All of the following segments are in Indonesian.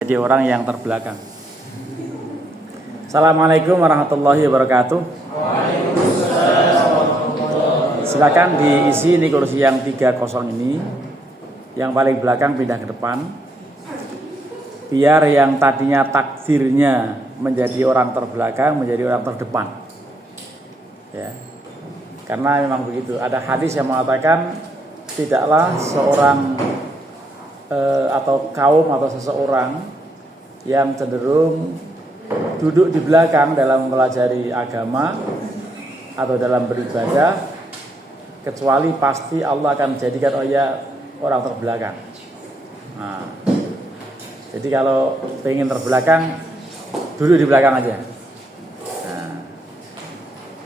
Jadi orang yang terbelakang. Assalamualaikum warahmatullahi wabarakatuh. Silakan diisi ini kursi yang 30 ini. Yang paling belakang pindah ke depan. Biar yang tadinya takdirnya menjadi orang terbelakang menjadi orang terdepan. Ya. Karena memang begitu. Ada hadis yang mengatakan tidaklah seorang atau kaum atau seseorang yang cenderung duduk di belakang dalam mempelajari agama atau dalam beribadah kecuali pasti Allah akan menjadikan orang terbelakang. Nah, jadi kalau pengen terbelakang duduk di belakang aja. Nah,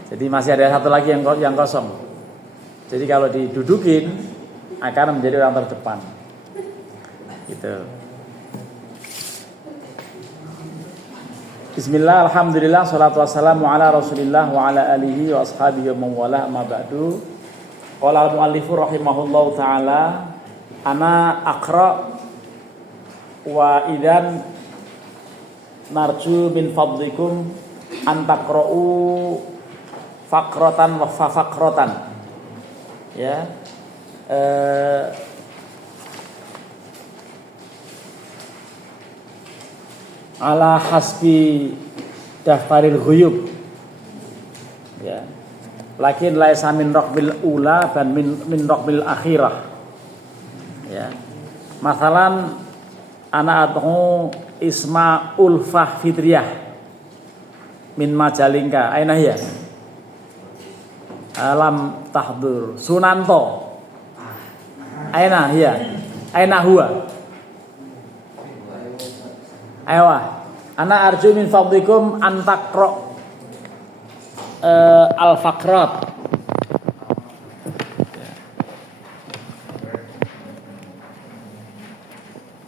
jadi masih ada satu lagi yang kosong. Jadi kalau didudukin akan menjadi orang terdepan. Gitu. Bismillah, alhamdulillah, salatu wassalamu ala rasulillah wa ala alihi wa ashabihi wa mawala amma ba'du. Qala al-muallifu rahimahullahu ta'ala, ana aqra wa idan narju min fadlikum an taqra'u faqratan wa faqratan. Ya. Ala hasbi daftaril ghuyub, ya. Lakin laisa min raqbil ula dan min raqbil akhirah, ya. Masalan ana athu isma ulfah fitriyah min majalingka aina hiya alam tahdur sunanto aina hiya aina huwa. Ayo, ana arju min fadlikum an taqra al-faqrat.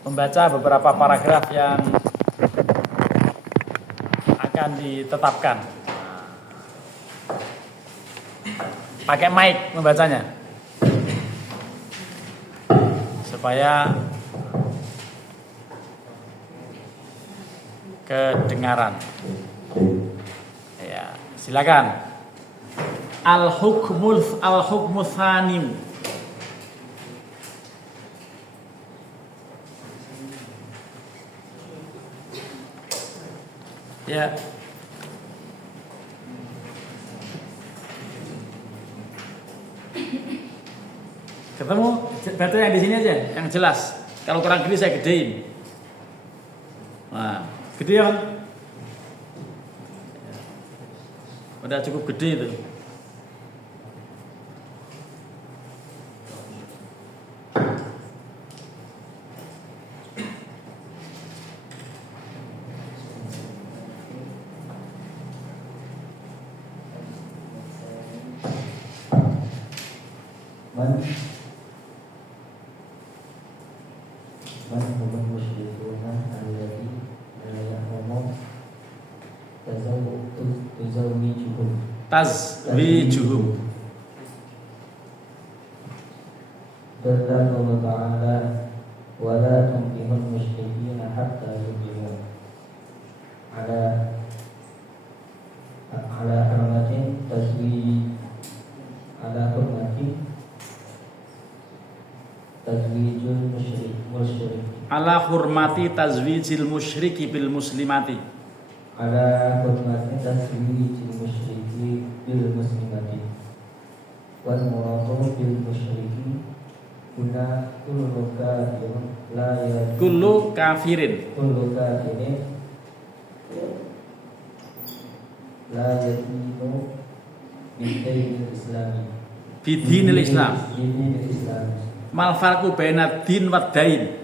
Membaca beberapa paragraf yang akan ditetapkan. Pakai mic membacanya. Supaya kedengaran. Ya, silakan. Al-hukmu tsanim. Ya. Ketemu baca yang di sini aja, yang jelas. Kalau kurang gede saya gedein. Nah, gede kan? Udah cukup gede itu. Tazwijuhum. Qala Allah Ta'ala wa la tunkihul musyrikina hatta yu'minu ala hurmatin tazwijul musyrik Ala hurmati tazwijil musyriki bil muslimati. Ala hurmati tazwijil musyriki bil muslimati wal muradu bil musyriki guna kullu kafirin la yadinu bidinil islam mal farqu baina din wa dain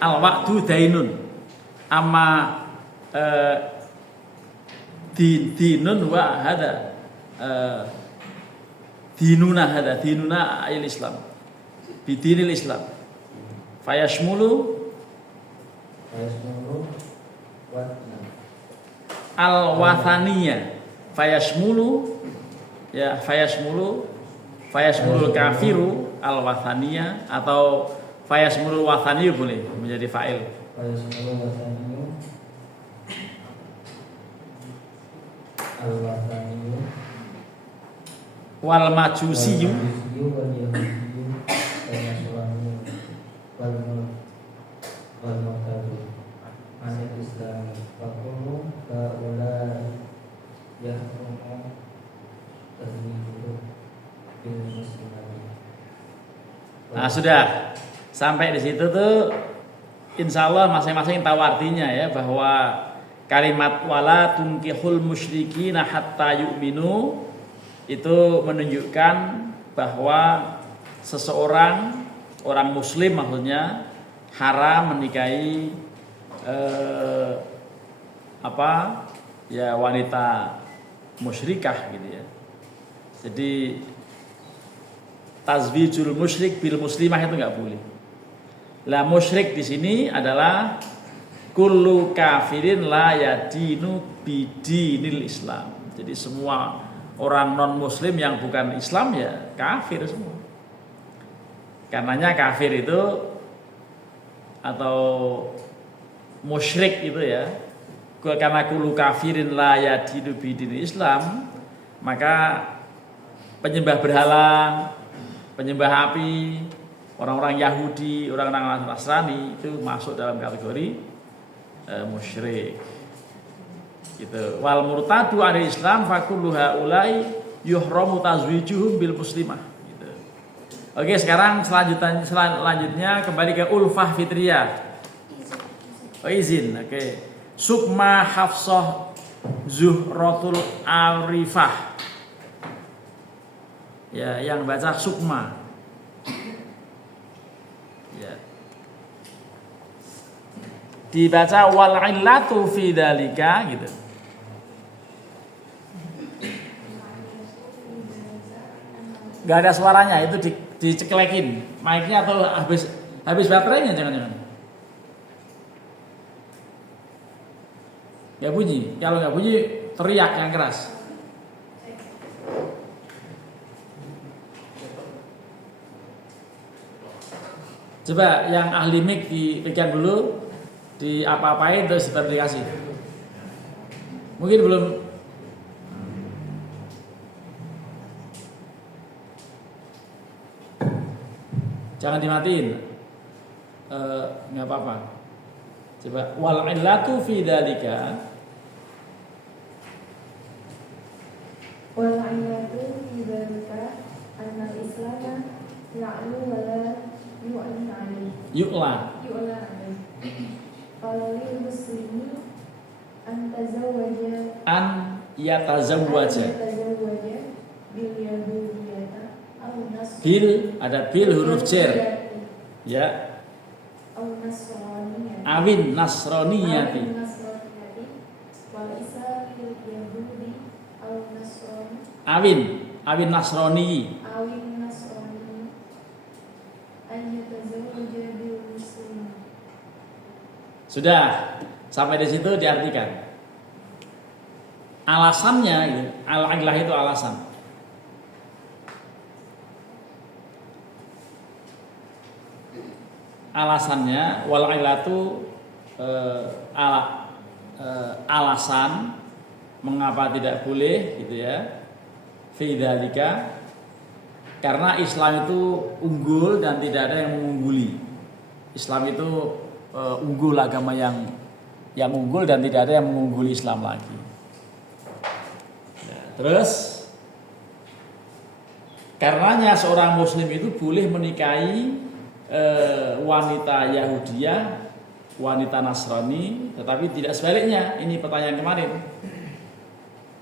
al wa'du dainun amma dinun wa hada dinuna ayil islam bidinil islam fayashmulu al wathaniyah fayashmulu kafiru al wathaniyah atau fayashmulu wathani boleh menjadi fa'il Wayasmulu wataniyu al-wataniyu wal majusiyu wal yahudiyu wal nasraniyu wal murtadu anil islami wa kullu haulai yahrumu tadlilu bil muslimin. Nah sudah sampai di situ tuh, insya Allah masing-masing tahu artinya ya, bahwa kalimat wala tunkihul musyrikina hatta yu'minu itu menunjukkan bahwa seseorang, orang muslim maksudnya, haram menikahi wanita musyrikah gitu ya. Jadi tazwijul musyrik bil muslimah itu nggak boleh. Lah musyrik di sini adalah kullu kafirin la yadinu bidinil Islam. Jadi semua orang non muslim yang bukan Islam ya kafir semua. Karenanya kafir itu atau musyrik itu ya, karena kullu kafirin la yadinu bidinil Islam, maka penyembah berhala, penyembah api, orang-orang Yahudi, orang-orang Nasrani itu masuk dalam kategori musyrik. Gitu. Wal murtadu anil Islam fakullu haulai yuhramu tazwijuhum bil muslimah. Gitu. Oke, sekarang selanjutnya kembali ke ulfah fitriyah. Oh, izin. Oke. Sukma Hafsah Zuhratul Arifah. Ya, yang baca Sukma. Ya. Dibaca wal illatu fi dzalika gitu. Gak ada suaranya, itu diceklekin mic-nya atau habis baterainya jangan-jangan. Ya bunyi, kalau nggak bunyi teriak yang keras. Coba yang ahli mic dipegang dulu, di apa-apain terus dikasih. Mungkin belum. Jangan dimatiin. Nggak apa-apa. Coba wal illatu fi dzalika. Wal illatu fi dzalika anna al-islam ya'lu wa la yu'la alayhi. Yu'la alayhi. Qala lil muslimi an yatazawwaja bil yahudiyata aw nasr. Bil ada bil huruf jar. Ya. Aw nasraniyati. Awin nasroniyati. Wal islamil yahudi aw nasrani. Awin nasroni. Awin nasrani. An yatazawwaja bil muslim. Sudah, sampai di situ diartikan. Alasannya, gitu. Al-illah itu alasan. Alasannya, wal illatu alasan mengapa tidak boleh, gitu ya. Fi dzalika, karena Islam itu unggul dan tidak ada yang mengungguli. Islam itu unggul, agama yang unggul dan tidak ada yang mengungguli Islam lagi. Ya, terus karenanya seorang muslim itu boleh menikahi wanita Yahudiyah, wanita Nasrani, tetapi tidak sebaliknya. Ini pertanyaan kemarin.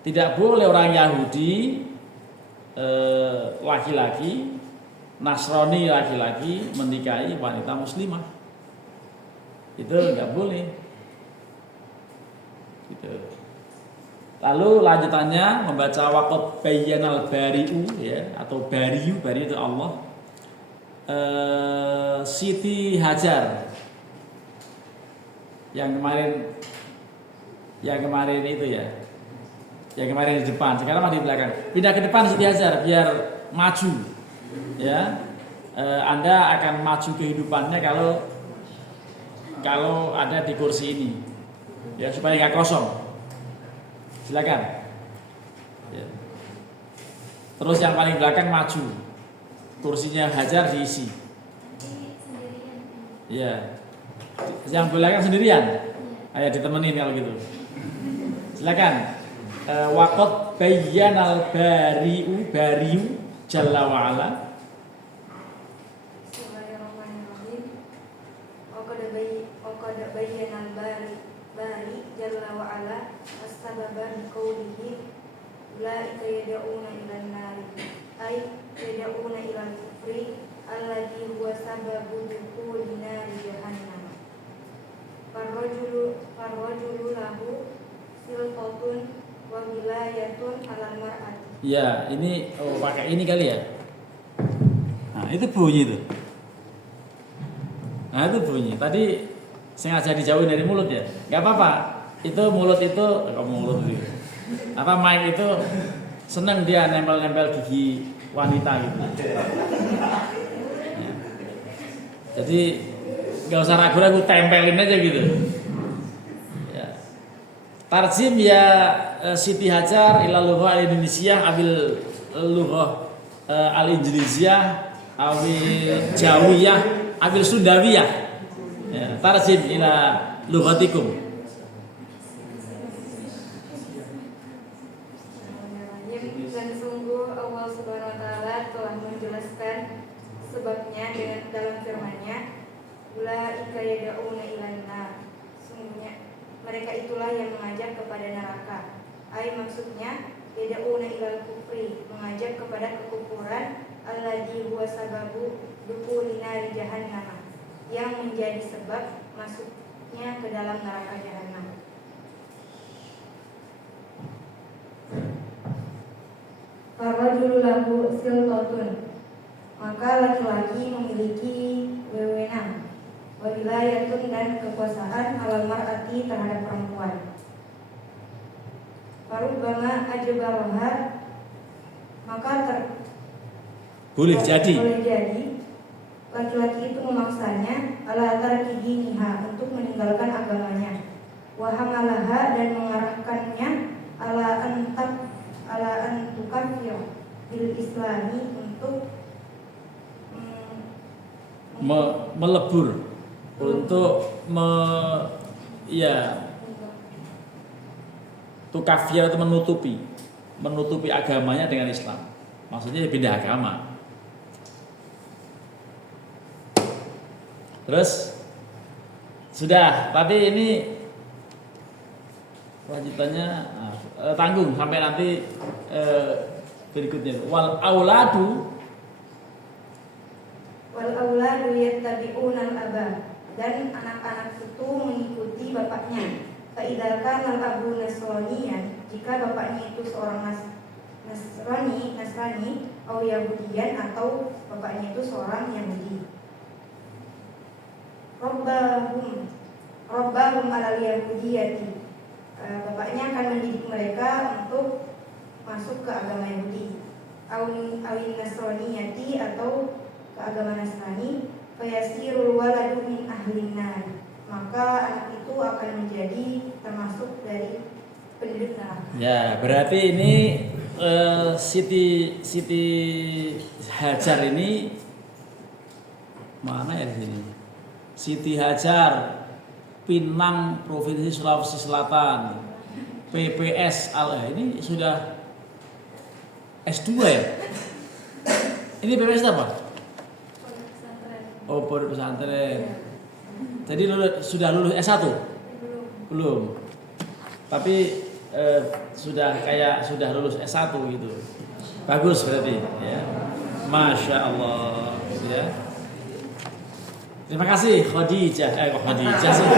Tidak boleh orang Yahudi laki-laki, Nasrani laki-laki menikahi wanita muslimah. Itu nggak boleh. Gitu. Lalu lanjutannya membaca waqad bayyanal bari'u ya, atau bari'u itu Allah. Siti Hajar yang kemarin itu ya, yang kemarin di depan, sekarang di belakang. Pindah ke depan Siti Hajar biar maju ya. Anda akan maju kehidupannya kalau kalau ada di kursi ini, ya supaya nggak kosong. Silakan. Ya. Terus yang paling belakang maju, kursinya Hajar diisi. Tapi sendirian. Ya. Yang belakang sendirian. Ayo ditemenin kalau gitu. Silakan. Waqad bayyanal bariu jalla wa ala. Bismillahirrahmanirrahim. Waqad bayyanal bari jalla wa ala as-sababa biqaulihi ulaika yad'una ilan nari ay yad'una ilal kufri alladhi huwa sababu dukhulin nari jahannam. Farrajulu lahu silqatun wa wilayatun alal mar'ati. Ya, ini pakai ini kali ya. Nah, itu bunyi itu. Nah, itu bunyi. Tadi sengaja dijauhin dari mulut ya. Gak apa-apa. Itu mulut itu, mulut itu. Apa mic itu seneng dia nempel-nempel gigi wanita gitu. Ya. Jadi gak usah ragu-ragu, tempelin aja gitu. Ya. Tarjim ya Siti Hajar ila lughah al-Indonesia abil lughah al-Injiliziyah abil Jawiyah abil Sundawiyah. Ya, tarjim ila lughatikum. Dan sungguh Allah Subhanahu wa taala telah menjelaskan sebabnya dengan dalam firman-Nya, ulaika yad'una ilan nar. Sungguhnya mereka itulah yang mengajak kepada neraka. Maksudnya yad'una ilal kufri, mengajak kepada kekufuran, alladzi huwa sababu dukhulin nari jahannam, yang menjadi sebab masuknya ke dalam neraka jahanam. Farrajulu lahu silqatun, maka laki-laki memiliki wewenang, wilayatun dan kekuasaan alal mar'ati terhadap perempuan. Farubbama ajbaraha, maka Boleh jadi laki-laki itu memaksanya ala tarki diniha, untuk meninggalkan agamanya, wa hamalaha, dan mengarahkannya ala antukafir bil islami, untuk melebur untuk tukafir itu menutupi agamanya dengan Islam. Maksudnya pindah agama. Terus sudah, tapi ini lanjutannya tanggung sampai nanti berikutnya. Wal auladu yattabi'unal aba, dan anak-anak itu mengikuti bapaknya. Faidalkan al-abu nasraniyan, jika bapaknya itu seorang Nasrani atau Yahudian, atau bapaknya itu seorang Yahudi. Rabbahum alal yahudiyati, bapaknya akan mendidik mereka untuk masuk ke agama Yahudi. Awin nasraniyati, atau ke agama Nasrani. Fayasirul waladu min ahlin nar, maka anak itu akan menjadi termasuk dari penduduk neraka. Ya, berarti ini Siti Hajar ini mana ya di sini? Siti Hajar, Pinang, Provinsi Sulawesi Selatan, PPS ini sudah S2 ya? Ini PPS apa? Oh, pondok pesantren. Jadi sudah lulus S1? Belum. Tapi sudah lulus S1 gitu. Bagus berarti ya. Masya Allah ya. Terima kasih Khadijah sih.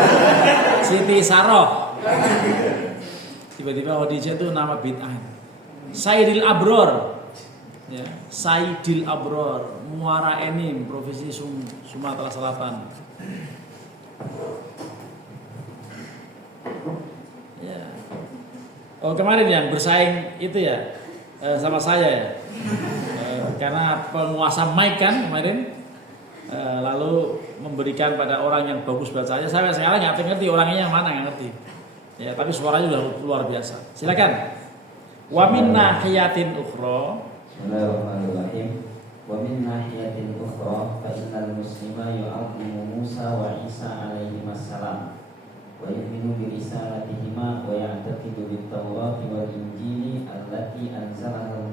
Siti Saroh. Tiba-tiba Khadijah itu nama bid'ah. Sayyidil Abror. Ya, Sayyidil Abror, Muara Enim, Provinsi Sumatera Selatan. Ya. Oh, kemarin yang bersaing itu ya sama saya ya. Karena penguasa mic kan kemarin lalu memberikan pada orang yang bagus bacanya. Saya sekarang nggak ngerti orangnya yang mana, nggak ngerti. Ya, tapi suaranya sudah luar biasa. Silakan. Wa min nahiyatin ukhra. Bismillahirrahmanirrahim. Wa min nahiyatin ukhra fa innal muslima yu'azzimu Musa wa Isa alaihi wassalam wa yu'minu bi risalatihima wa ya'taqidu bit Tawrati wal Injili allati anzalaha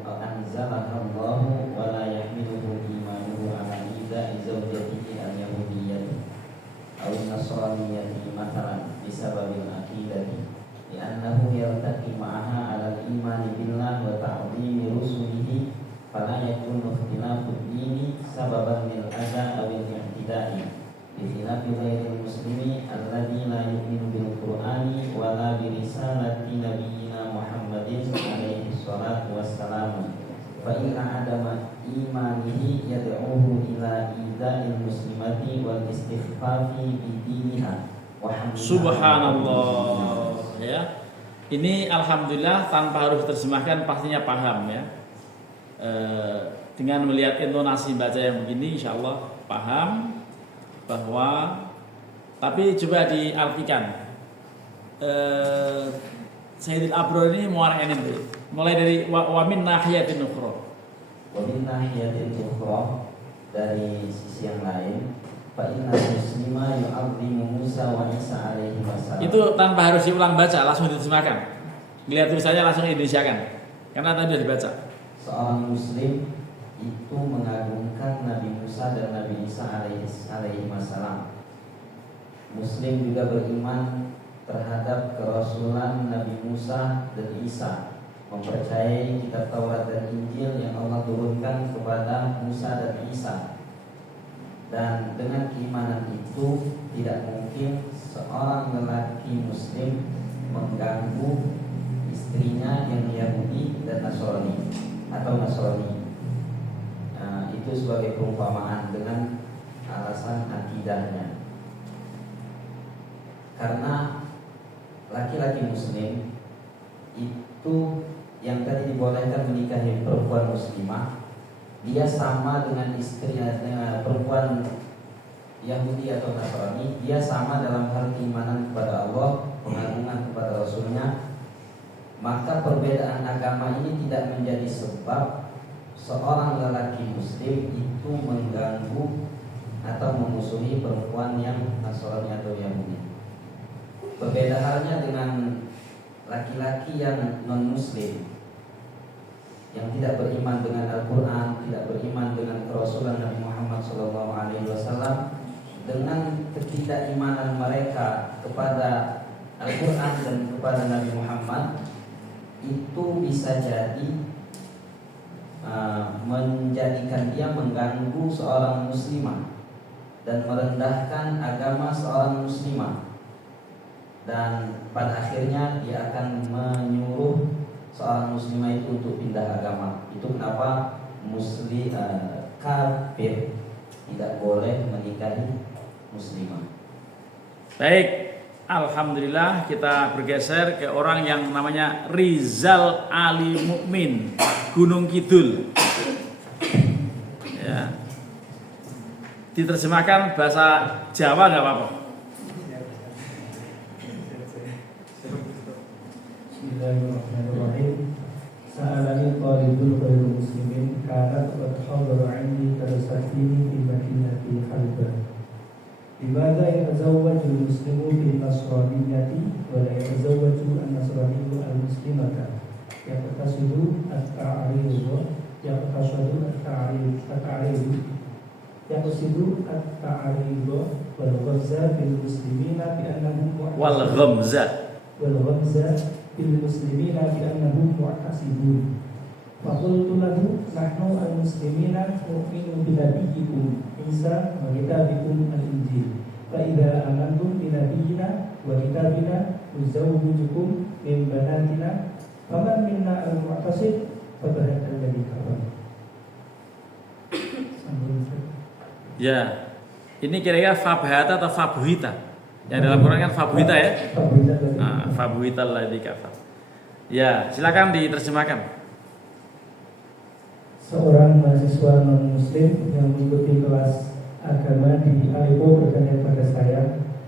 Allahu wa la yahmiluhu imanuhu ala idza'i zawjatihi al-yahudiyyah aw an-nasraniyyah mathalan bisababil aqidati li'annahu yartaqi ma'aha ala al-imani billah wa ta'zimi rusulihi fala yakunu ikhtilafu dini sababan lil adha aw al-i'tida'i bi khilafi ghairil muslimi alladhi la yu'minu bil qur'ani wa la bi risalati nabiyyina Muhammadin alaihi salatu wassalam fa inna adama imanihi yad'uhu ila ida'il muslimati wal istighfafi bi diniha wa hamdiha. Subhanallah. Ya, ini alhamdulillah tanpa harus terjemahkan pastinya paham ya. Dengan melihat intonasi baca yang begini, insya Allah paham bahwa. Tapi coba diartikan. Sayyidil Abror ini muaranya ini mulai dari wa min nahiyatin ukhra. Wa min nahiyatin ukhra, dari sisi yang lain. Fa inna muslima yu'azzimu Musa wa Isa alaihi wassalam. Itu tanpa harus diulang baca, langsung diterjemahkan. Lihat tulisannya langsung Indonesiakan. Karena tadi sudah dibaca. Seorang muslim itu mengagungkan Nabi Musa dan Nabi Isa alaihi wassalam. Muslim juga beriman terhadap kerasulan Nabi Musa dan Isa, mempercayai kitab Taurat dan Injil yang Allah turunkan kepada Musa dan Isa. Dan dengan keimanan itu tidak mungkin seorang lelaki muslim mengganggu istrinya yang Yahudi dan Nasrani atau Nasrani. Nah, itu sebagai perumpamaan dengan alasan akidahnya. Karena laki-laki muslim itu yang tadi dibolehkan menikahi perempuan muslimah, dia sama dengan istri dengan perempuan Yahudi atau Nasrani. Dia sama dalam hal keimanan kepada Allah, pengagungan kepada Rasulnya. Maka perbedaan agama ini tidak menjadi sebab seorang lelaki muslim itu mengganggu atau memusuhi perempuan yang Nasrani atau Yahudi. Berbeda halnya dengan laki-laki yang non-muslim, yang tidak beriman dengan Al-Quran, tidak beriman dengan kerasulan Nabi Muhammad SAW. Dengan ketidakimanan mereka kepada Al-Quran dan kepada Nabi Muhammad, itu bisa jadi menjadikan dia mengganggu seorang muslimah dan merendahkan agama seorang muslimah. Dan pada akhirnya dia akan menyuruh seorang muslimah itu untuk pindah agama. Itu kenapa kafir tidak boleh menikahi muslimah. Baik, alhamdulillah kita bergeser ke orang yang namanya Rizal Ali Mukmin, Gunung Kidul. Ya. Diterjemahkan bahasa Jawa nggak apa-apa. Bismillahirrahmanirrahim. Sa'alani talibul ghairu muslimin kanat qad hadara 'indi tarasatini fi madinati Halbah. Limadha yatazawwaju al-muslimu bil nasraniyyati wa la yatazawwaju an-nasraniyyu al-muslimata? Yaqtasidu at-ta'ridu wal ghamza bil muslimina bi annahum Wal ghamza bil muslimina bi annahum mu'tasibun. Faqultu lahu nahnu al-muslimina nu'minu bi nabiyyikum Isa wa kitabikum al-Injil. Fa idza amantum bi nabiyyina wa kitabina nuzawwijukum min banatina faman minna al-mu'tasib fa bahata alladhi kafar. Ya, ini kira-kira fabhata atau fabuhita? Yang dalam Quran kan fabuhita ya. Nah, fabuhita alladzi kafar. Ya, silakan diterjemahkan. Seorang mahasiswa non-muslim yang mengikuti kelas agama di Aleppo bertanya kepada saya,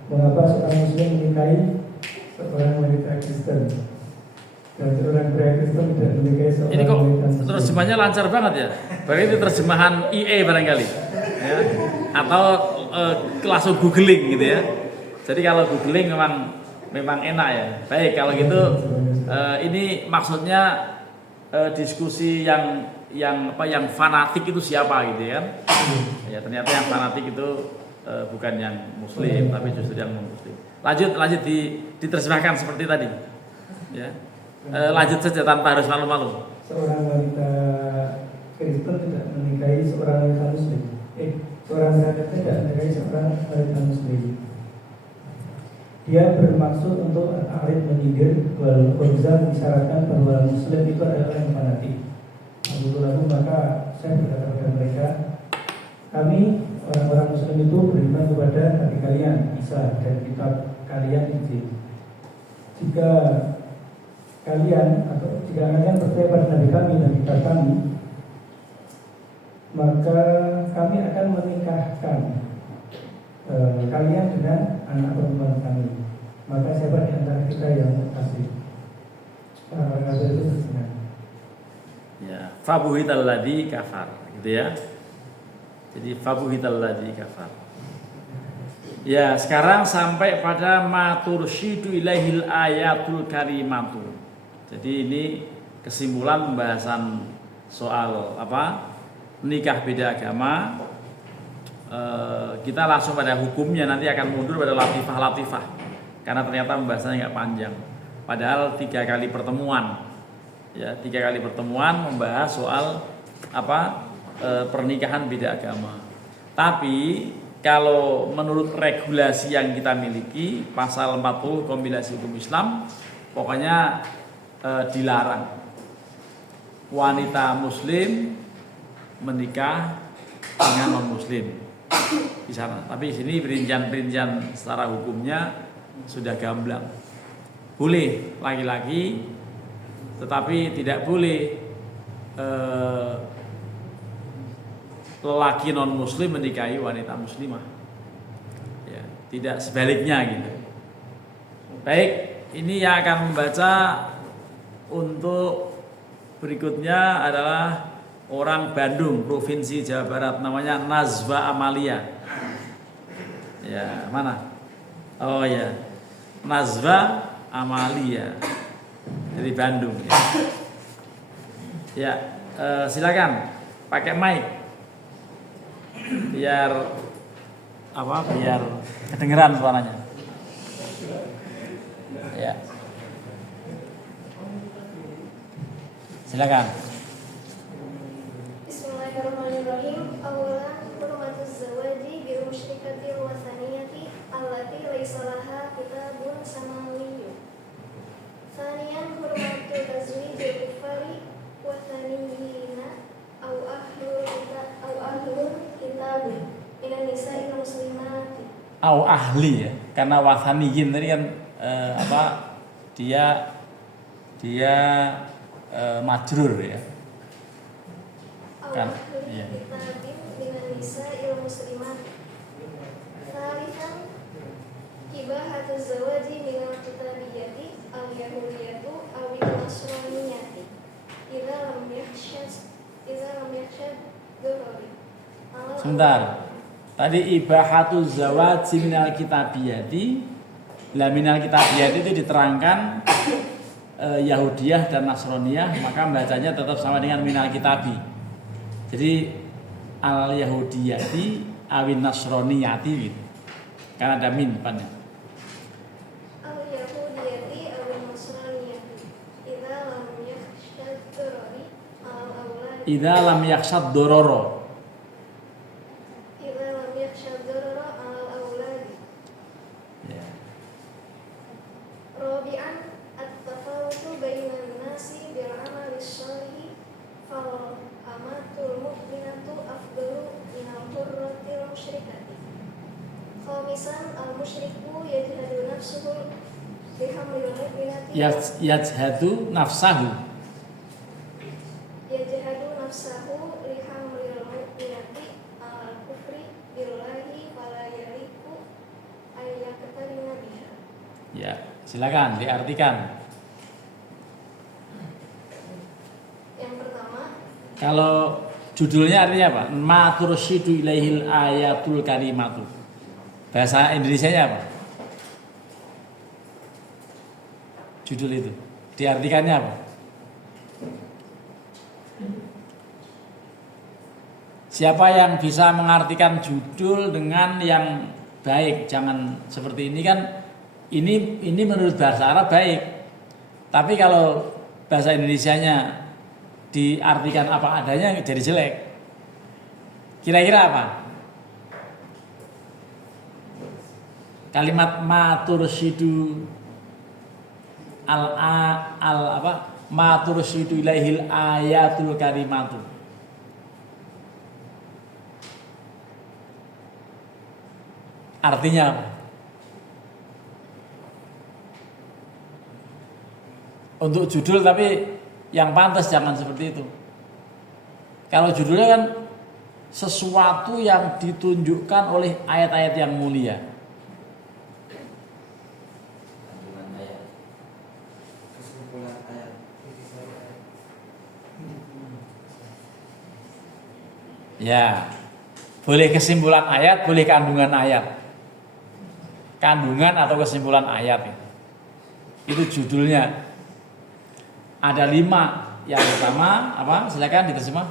mengapa seorang muslim menikahi seorang wanita Kristen dan seorang pria Kristen tidak menikahi seorang Ini kok wanita Muslim? terjemahnya lancar banget ya. Berarti itu terjemahan IE barangkali, ya. Atau langsung googling gitu ya. Jadi kalau googling memang enak ya. Baik kalau gitu, ini maksudnya diskusi yang fanatik itu siapa gitu ya? Ya ternyata yang fanatik itu bukan yang Muslim, tapi justru yang non Muslim. Lanjut diterjemahkan seperti tadi, ya. Lanjut saja tanpa harus malu-malu. Seorang wanita Kristen tidak menikahi seorang wanita Muslim. Seorang wanita tidak menikahi seorang wanita Muslim. Dia bermaksud untuk Arif menyindir bahwa Ghazali mengisyaratkan bahwa Muslim itu adalah yang fanatik. Lalu maka saya berkata kepada mereka, kami orang-orang Muslim itu beriman kepada Nabi kalian Isa dan kitab kalian Injil. Jika kalian percaya pada Nabi kami dan kitab kami, maka kami akan menikahkan kalian dengan anak perempuan kami. Maka siapa di antara kita yang kasih? Orang-orang kafir itu bersenang. Ya, fabuhital ladzi kafar, gitu ya. Jadi fabuhital ladzi kafar. Ya, sekarang sampai pada matursyidu ilaihil ayatul karimatu. Jadi ini kesimpulan pembahasan soal nikah beda agama. Kita langsung pada hukumnya, nanti akan mundur pada latifah karena ternyata pembahasannya nggak panjang. Padahal 3 kali pertemuan, ya 3 kali pertemuan membahas soal pernikahan beda agama. Tapi kalau menurut regulasi yang kita miliki, pasal 40 kompilasi hukum Islam, pokoknya dilarang wanita Muslim menikah dengan non Muslim di sana. Tapi di sini perincian secara hukumnya sudah gamblang. Boleh laki-laki, tetapi tidak boleh lelaki non Muslim menikahi wanita Muslimah. Ya, tidak sebaliknya gitu. Baik, ini yang akan membaca untuk berikutnya adalah orang Bandung, Provinsi Jawa Barat, namanya Nazwa Amalia. Ya, mana? Oh ya, Nazwa Amalia dari Bandung. Ya, silakan pakai mic biar kedengeran suaranya. Ya, silakan. Bismillahirrahmanirrahim. Awalan hurmatuz zawaji bil musyrikatil wasaniyati allati laisa laha kitabun samawiyyun. Tsaniyan hurmatu tazwijil kufari wa thaniyina aw ahlul kitab minan nisa'il muslimati. Au ahli ya, karena wasaniyin tadi kan dia majrur ya. Kan, iya. Dengan nisa'il muslimat. Tsalisan ibahatu zawaji minal kitabiyati al-yahudiyatu aw al-nasraniyati. Idza lam yakhshad dzururi. Sebentar. Tadi ibahatu zawaji minal kitabiyati. La minal kitabiyati itu diterangkan Yahudiyah dan Nasraniyah, maka bacanya tetap sama dengan minal kitabi. Jadi al Yahudiyati awin Nasraniyati gitu. Karena ada min depannya. Al Yahudiyati awin Nasraniyati. Idza lam yakhshad dzururi al awlad. Idza lam yakhshad dororo. Idza lam yakhshad dzurura al awlad. Ya. Rabi'an at-tafawutu bainan nasi bil amali shalih fal amatul mu'minatu afdalu minal hurratil musyrikati. Khamisan al-musyriku yajhadu nafsuhu bihamlil mu'minati Yajhadu nafsahu. yajhadu nafsahu lihamlil mu'minati al-kufri billahi Silakan diartikan. Yang pertama, Kalau judulnya artinya apa? Ma tursyidu ilaihil ayatul karimatu. Bahasa Indonesianya apa? Judul itu. Diartikannya apa? Siapa yang bisa mengartikan judul dengan yang baik? Jangan seperti ini kan. Ini menurut bahasa Arab baik. Tapi kalau bahasa Indonesianya diartikan apa adanya jadi jelek. Kira-kira apa? Kalimat ma tursyidu ma tursyidu ilaihil ayatul karimatu. Artinya apa? Untuk judul tapi yang pantas jangan seperti itu. Kalau judulnya kan sesuatu yang ditunjukkan oleh ayat-ayat yang mulia. Kandungan ayat. Kesimpulan ayat. Ya, boleh kesimpulan ayat, boleh kandungan ayat. Kandungan atau kesimpulan ayat itu judulnya. Ada 5. Yang pertama apa? Silakan diterjemah.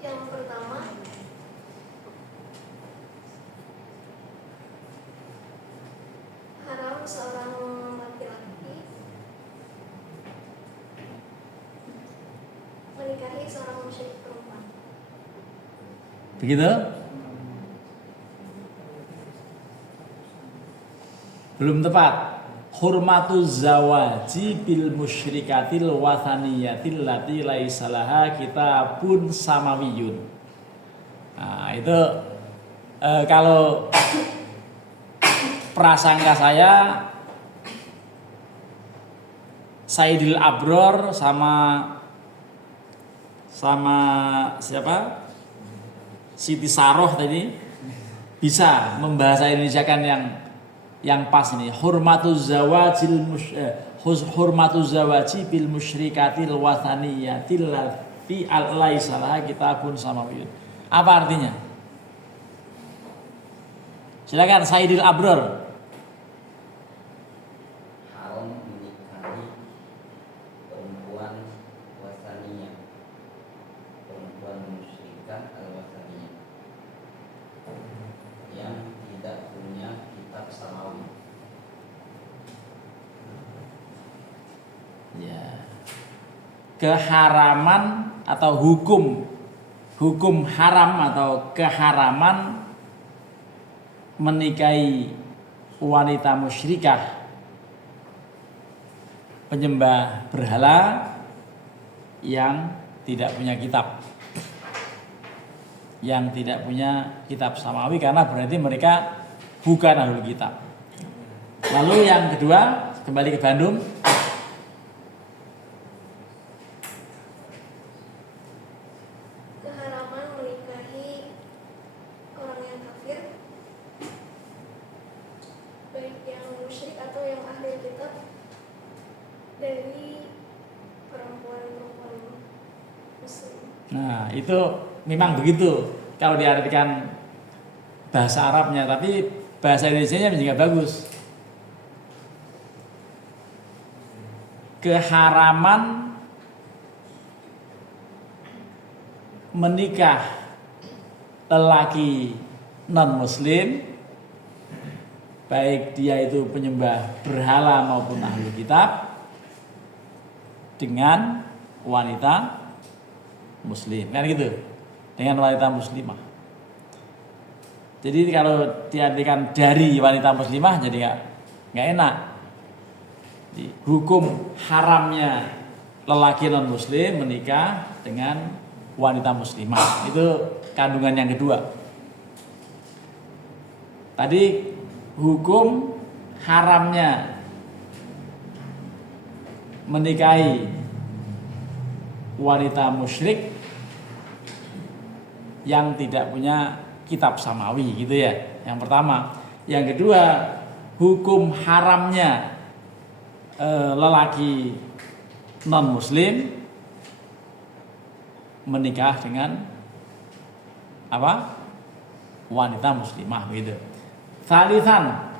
yang pertama, haram seorang laki-laki menikahi seorang musyrik perempuan. Begitu? Belum tepat. Hurmatu zawaji bil musyrikatil wathaniyatil lati laisa laha kitabun samawiyun. Nah, itu kalau prasangka saya Sayyidil Abror sama siapa? Siti Saroh tadi bisa membahasa Indonesiakan yang pas ini. Hurmatu zawaji bil musyrikatil wathaniyatil lati laisa laha kitabun samawiyyun. Apa artinya? Silakan Sayyidil Abror. Haram menikahi perempuan wasaniyah, perempuan musyrikah al-wasaniyah yang tidak punya kitab samawi. Ya. Keharaman atau hukum haram atau keharaman menikahi wanita musyrikah penyembah berhala yang tidak punya kitab, yang tidak punya kitab samawi, karena berarti mereka bukan ahlul kitab. Lalu yang kedua, kembali ke Bandung. Keharaman menikahi orang yang kafir, baik yang musyrik atau yang ahli kitab, dari perempuan-perempuan muslim. Nah, itu memang begitu kalau diartikan bahasa Arabnya, tapi bahasa Indonesianya juga bagus. Keharaman menikah lelaki non-muslim, baik dia itu penyembah berhala maupun ahli kitab, dengan wanita muslim, kan gitu, dengan wanita muslimah. Jadi kalau diartikan dari wanita muslimah jadi nggak enak. Jadi, hukum haramnya lelaki non muslim menikah dengan wanita muslimah, itu kandungan yang kedua. Tadi hukum haramnya menikahi wanita musyrik yang tidak punya kitab samawi, gitu ya. Yang pertama. Yang kedua, hukum haramnya lelaki non muslim menikah dengan apa? Wanita muslimah gitu. Salisan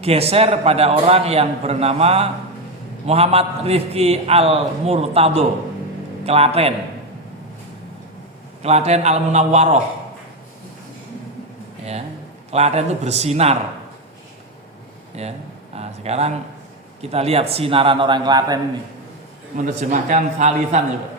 geser pada orang yang bernama Muhammad Rifki Al-Murtado, Klaten Al-Munawwaroh. Ya, Klaten itu bersinar. Ya. Nah, sekarang kita lihat sinaran orang Klaten ini menerjemahkan salisan juga.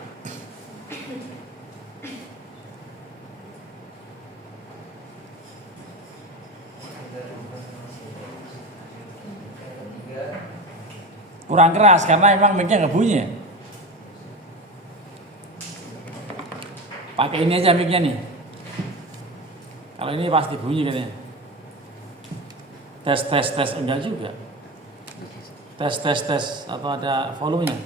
Kurang keras karena emang mic-nya nggak bunyi. Pakai ini aja mic-nya nih. Kalau ini pasti bunyi katanya. Tes enggak juga. Tes atau ada volumenya?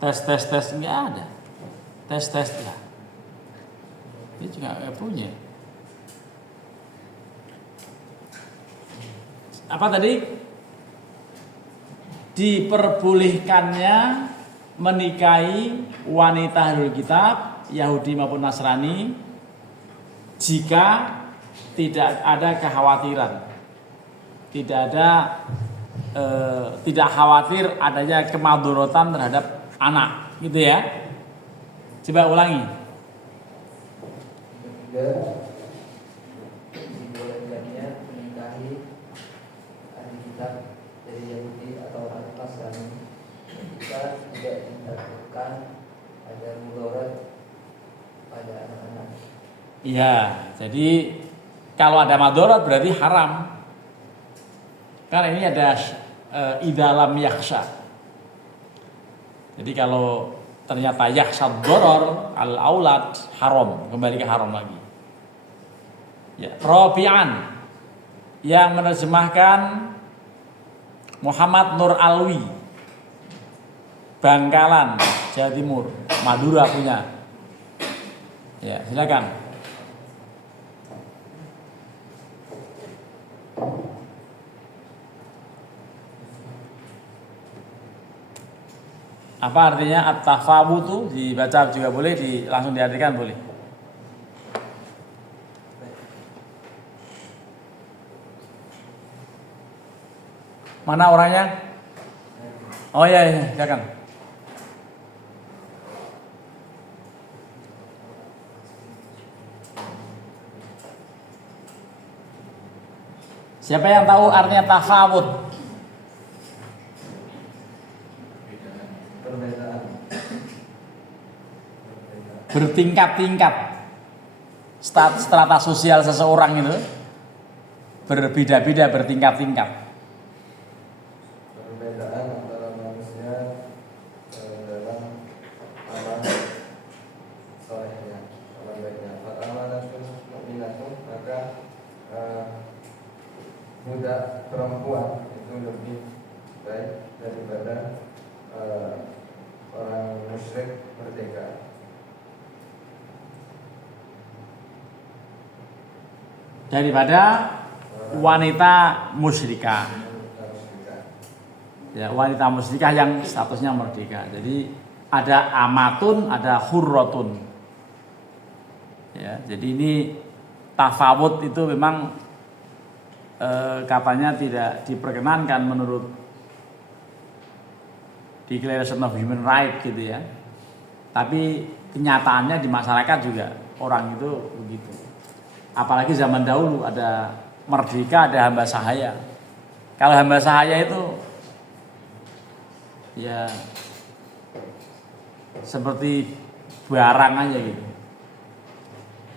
Tes enggak ada. Tes lah. Ini juga nggak punya. Apa tadi? Diperbolehkannya menikahi wanita ahlul kitab Yahudi maupun Nasrani jika tidak ada kekhawatiran, tidak khawatir adanya kemadharatan terhadap anak, gitu ya. Coba ulangi. Ketiga, dibolehkannya menikahi ahli kitab dari Yahudi atau orang Nasrani jika tidak ditakutkan ada mudarat pada anak-anak. Iya, jadi kalau ada madharat berarti haram. Karena ini ada idalam yakhsha. Jadi kalau ternyata yakhsha doror al aulad haram, kembali ke haram lagi. Ya, Rabi'an yang menerjemahkan Muhammad Nur Alwi, Bangkalan, Jawa Timur, Madura punya. Ya, silakan. Apa artinya at-tafawutu? Dibaca juga boleh, langsung diartikan boleh. Mana orangnya? Oh iya, silakan. Siapa yang tahu artinya tafawut? Bertingkat-tingkat. Strata sosial seseorang itu berbeda-beda, bertingkat-tingkat. Perbedaan antara manusia dalam amal solehnya, amal baiknya. Fa'amanatun mu'minatun, maka budak perempuan itu lebih baik daripada orang musyrik merdeka. Daripada wanita musyrikah. Ya, wanita musyrikah yang statusnya merdeka. Jadi ada amatun, ada hurratun. Ya, jadi ini tafawut itu memang katanya tidak diperkenankan menurut Declaration of Human Rights gitu ya. Tapi kenyataannya di masyarakat juga orang itu begitu. Apalagi zaman dahulu ada merdeka, ada hamba sahaya. Kalau hamba sahaya itu ya seperti barang aja gitu,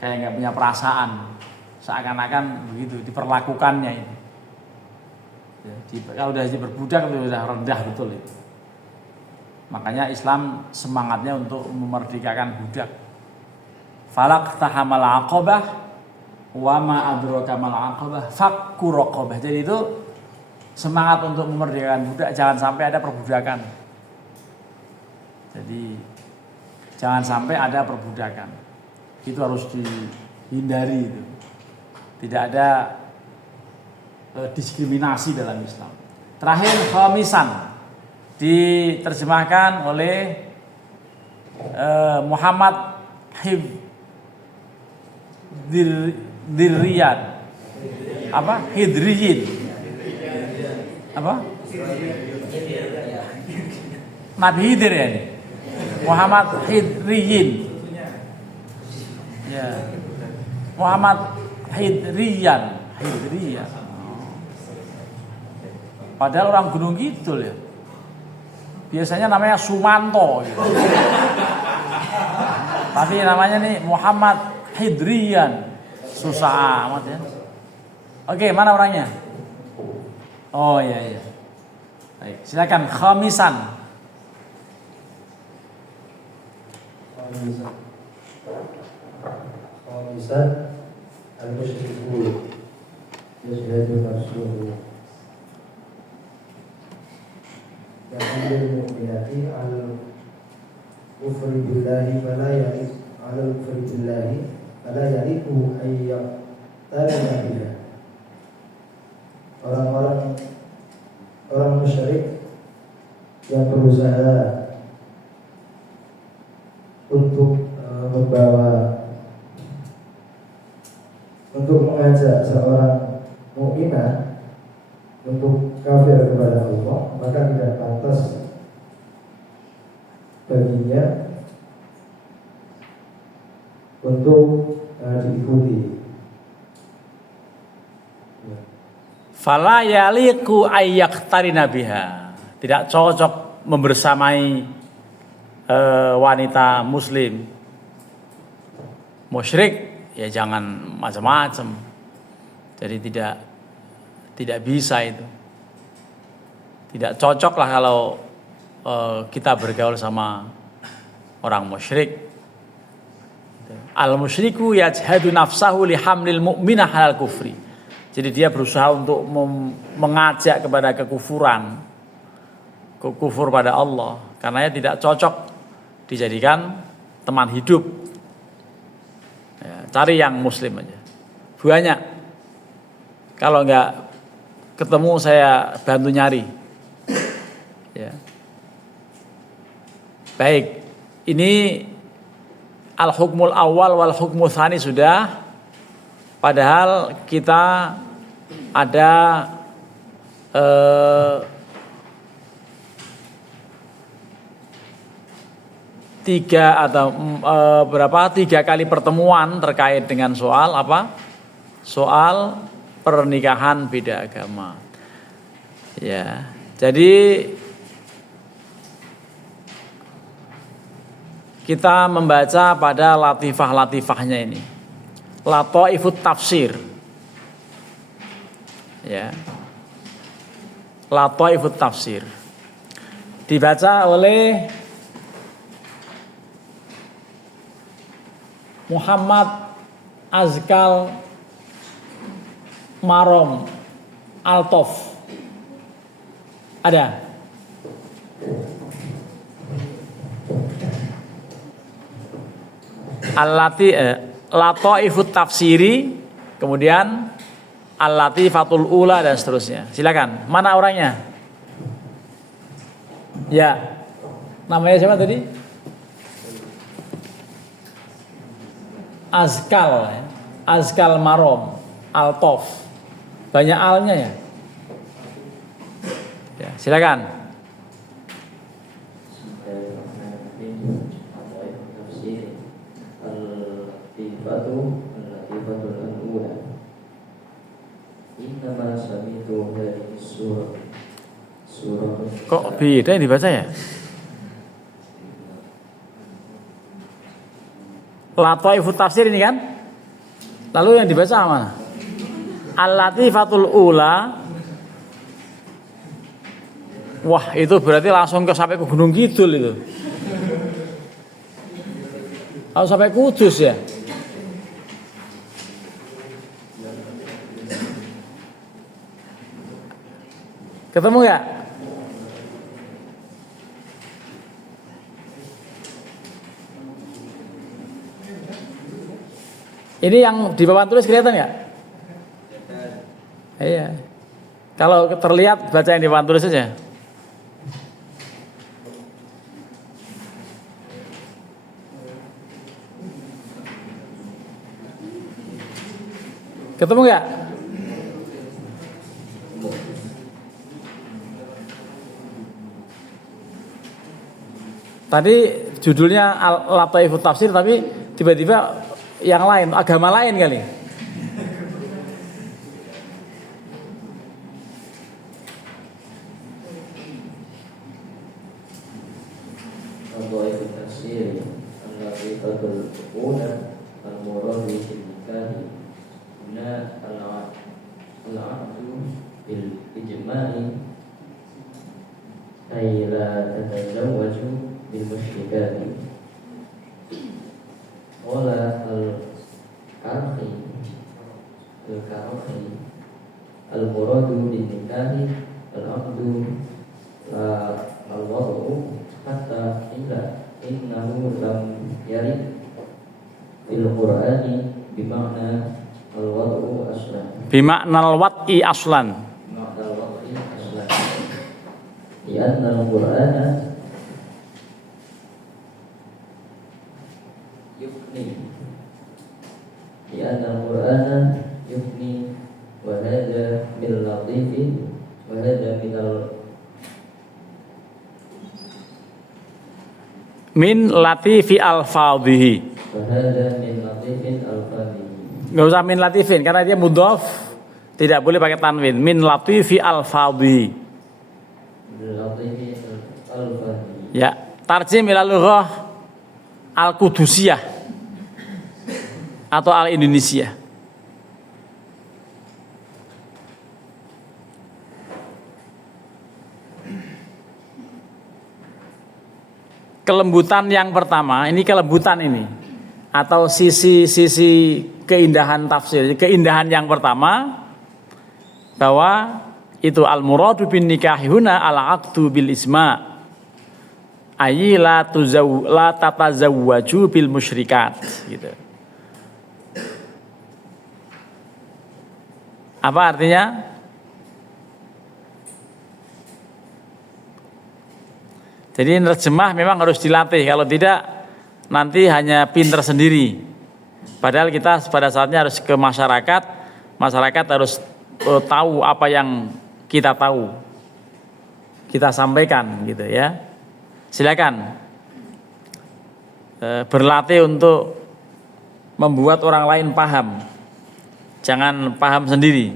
kayak nggak punya perasaan, seakan-akan begitu diperlakukannya ini. Ya, kalau udah jadi berbudak itu udah rendah betul itu. Makanya Islam semangatnya untuk memerdekakan budak. Falak tahamal aqabah wa ma adraka mal aqabah fakku raqabah. Jadi itu semangat untuk memerdekakan budak, jangan sampai ada perbudakan. Jadi jangan sampai ada perbudakan. Itu harus dihindari itu. Tidak ada diskriminasi dalam Islam. Terakhir khamisan diterjemahkan oleh Muhammad Hidriyan. Apa? Hidriyin. Apa? Nabi Hidir ya ini. Muhammad Hidriyin. Ya. Muhammad Hidriyan. Padahal orang Gunung Kidul ya. Biasanya namanya Sumanto gitu. Tapi namanya nih Muhammad Hidriyan. Susah amat ya. Oke, mana orangnya? Oh iya. Baik, silakan khamisan. Khamisan al-musyrikun yashhadu nafsuhu yaqulu mu'minati al-kufri billahi fala ya'id al-kufri billahi fala ya'iku ayyak tabi'ah. Orang musyrik yang berusaha untuk mengajak seorang mukminah untuk kafir kepada Allah, maka tidak pantas baginya untuk diikuti. Fala yaliqu ayyaqtarina biha. Tidak cocok membersamai wanita muslim musyrik, ya jangan macam-macam. Jadi tidak bisa itu. Tidak cocok lah kalau kita bergaul sama orang musyrik. Al musyriku yajhadu nafsahu lihamlil mu'minah halal kufri. Jadi dia berusaha untuk mengajak kepada kekufuran, kufur pada Allah, karena tidak cocok dijadikan teman hidup. Ya, cari yang muslim aja. Banyak. Kalau enggak ketemu saya bantu nyari. Ya. Baik. Ini al-hukmul awal wal hukmul tsani sudah. Padahal kita ada tiga kali pertemuan terkait dengan soal apa? Soal pernikahan beda agama. Ya, jadi kita membaca pada latifah-latifahnya ini. Lataifut tafsir. Ya. Lataifut tafsir. Dibaca oleh Muhammad Azkal Marom Altof. Ada? Lataifut tafsiri, kemudian Al-Latifatul Ula dan seterusnya. Silakan. Mana orangnya? Ya. Namanya siapa tadi? Azkal, ya. Azkal Marom Altof. Banyak alnya ya. Ya, silakan. Kok beda yang dibaca ya? Lataifut tafsir ini kan? Lalu yang dibaca mana? Al-Latifatul Ula. Wah, itu berarti langsung sampai ke Gunung Kidul itu. Lalu sampai Kudus ya? Ketemu ya? Ini yang di papan tulis kelihatan nggak? Iya. Kalau terlihat baca yang di papan tulis saja. Ketemu nggak? Tadi judulnya Al-Lataifut Tafsir, tapi tiba-tiba yang lain, agama lain kali. Al-Dhaifut Tafsir Al-Latifatul Ula Al-Murad bi Nikahi Huna Al-Aqdu bil Ijma'i ay la tatazawwaju bil musyrikati. Qala al-Karhi al-muradu bin nikahi al-aqdu la al-wad'u hatta innahu lam yarid fil Qur'ani bima'na al-wad'u aslan. Bima'nal wat'i aslan. Bima'na al-wad'i aslan. Lianna al-Qur'ana yufni. Lianna al-Qur'ana yufni wa hadha bil latifin wa hadha Min latifi al-fadhihi. Wahada min latifin al-fadhihi. Nggak usah min latifin karena dia mudhof, tidak boleh pakai tanwin. Min latifi al-fadhihi. Latifin al-fadhihi. Ya, tarjim ila lughah al-Qudusiyah atau al-Indonesia. Kelembutan yang pertama, ini kelembutan ini atau sisi keindahan tafsir. Keindahan yang pertama bahwa itu al-muradu bin nikahi huna al-aqdu bil isma. Ayy la tatazawwaju bil musyrikat gitu. Apa artinya? Jadi nerjemah memang harus dilatih, kalau tidak nanti hanya pinter sendiri. Padahal kita pada saatnya harus ke masyarakat, masyarakat harus tahu apa yang kita tahu, kita sampaikan gitu ya. Silakan berlatih untuk membuat orang lain paham, jangan paham sendiri.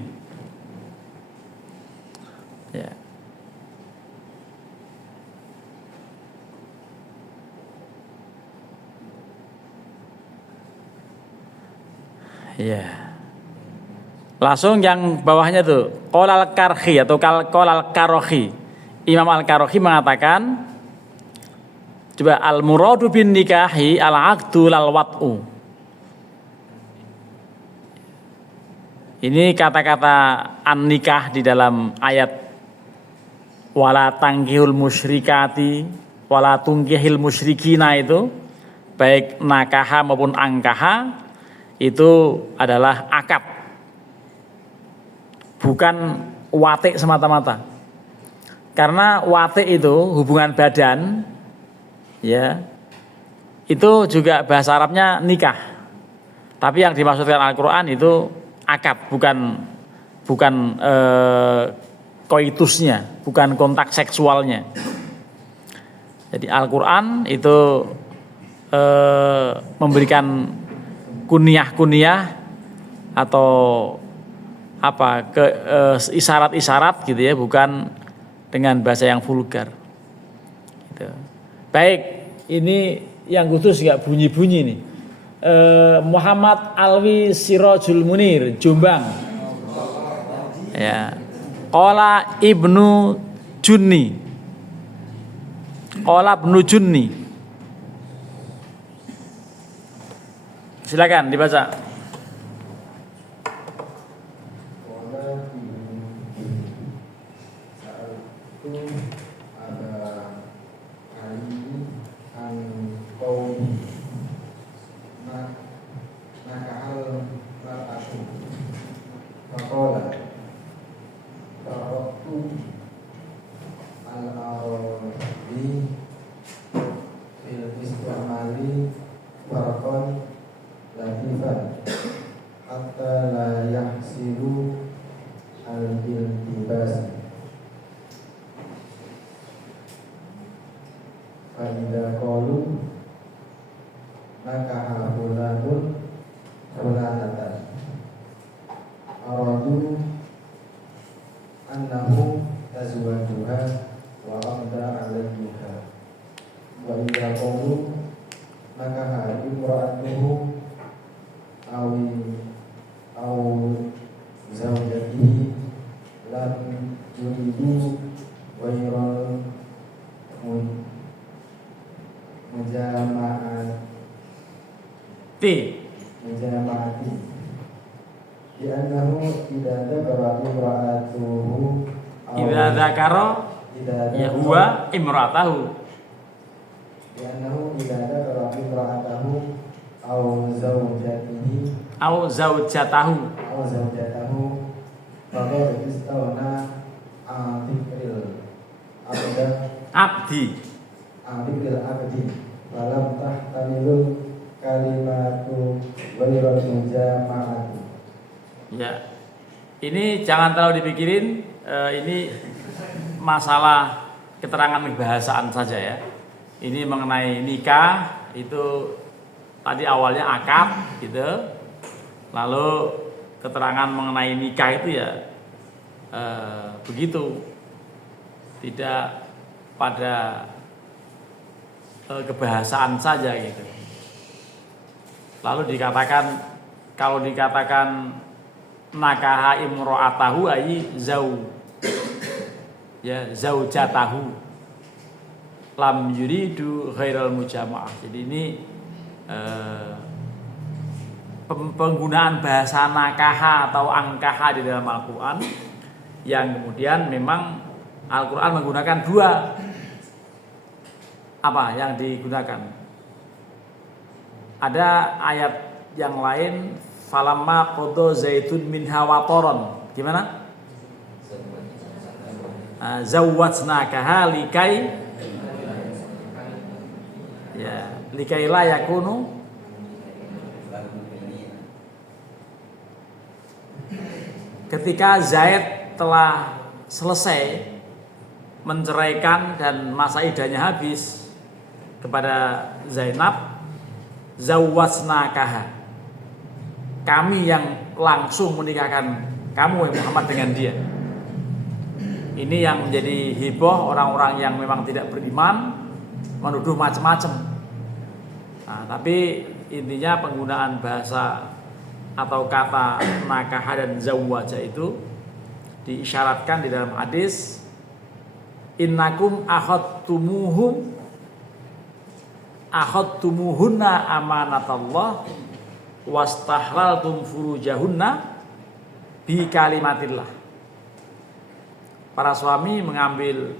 Ya. Iya. Langsung yang bawahnya tuh Qala al-Karhi atau Qala al-Karohi. Imam al-Karohi mengatakan, coba al-muradu bin nikahi al-aqdu lal wat'u. Ini kata-kata an-nikah di dalam ayat wala tangkihul musyrikati wala tungkihil musyrikina itu, baik nakaha maupun angkaha, itu adalah akad, bukan watik semata-mata. Karena watik itu hubungan badan, ya, itu juga bahasa Arabnya nikah. Tapi yang dimaksudkan Al-Quran itu akad, bukan koitusnya, bukan kontak seksualnya. Jadi Al-Quran itu memberikan kunyah atau apa isyarat-isyarat gitu ya, bukan dengan bahasa yang vulgar. Gitu. Baik, ini yang khusus nggak bunyi-bunyi nih. Muhammad Alwi Sirajul Munir, Jombang. Ya. Qala Ibnu Junni. Qala Ibnu Junni. Silakan dibaca. Nakahal nakaha fulanun fulanatan aradu annahu tazwajuha wa amda alaiha wa idza qalu nakaha imra'atuhu aw zawjatihi lam yuridu ghairal mujama'ati li'annahu idza dzakara imra'atuhu Idza dzakara ya huwa imra'atahu. li'annahu idza dzakara imra'atahu aw zawjatihi Au zaujatahu. faqad istawna atiqil Abdi. abdi walam tahtamilul kalimatu ghairal mujama'ati. Ya. Ini jangan terlalu dipikirin, ini masalah keterangan bahasaan saja ya. Ini mengenai nikah itu tadi awalnya akad gitu. Lalu keterangan mengenai nikah itu ya begitu. Tidak pada kebahasaan saja gitu. Lalu dikatakan, kalau dikatakan nakaha imro'atahu ay zaujatahu lam yuridu ghairal mujama'ah. Jadi ini penggunaan bahasa nakaha atau angkaha di dalam Al-Quran yang kemudian memang Al-Quran menggunakan dua apa yang digunakan. Ada ayat yang lain, falamma qada zaitun minha wataran. Gimana? Zawwajnakaha likai la yakunu ketika Zaid telah selesai menceraikan dan masa idahnya habis kepada Zainab, zawwajnakaha, kami yang langsung menikahkan kamu Muhammad dengan dia. Ini yang menjadi heboh orang-orang yang memang tidak beriman, menuduh macam-macam. Nah, tapi intinya penggunaan bahasa atau kata nakaha dan zawwaja itu diisyaratkan di dalam hadis, innakum akhadtumuhunna amanatallah wastahlaltum furujahunna bi kalimatillah. Para suami mengambil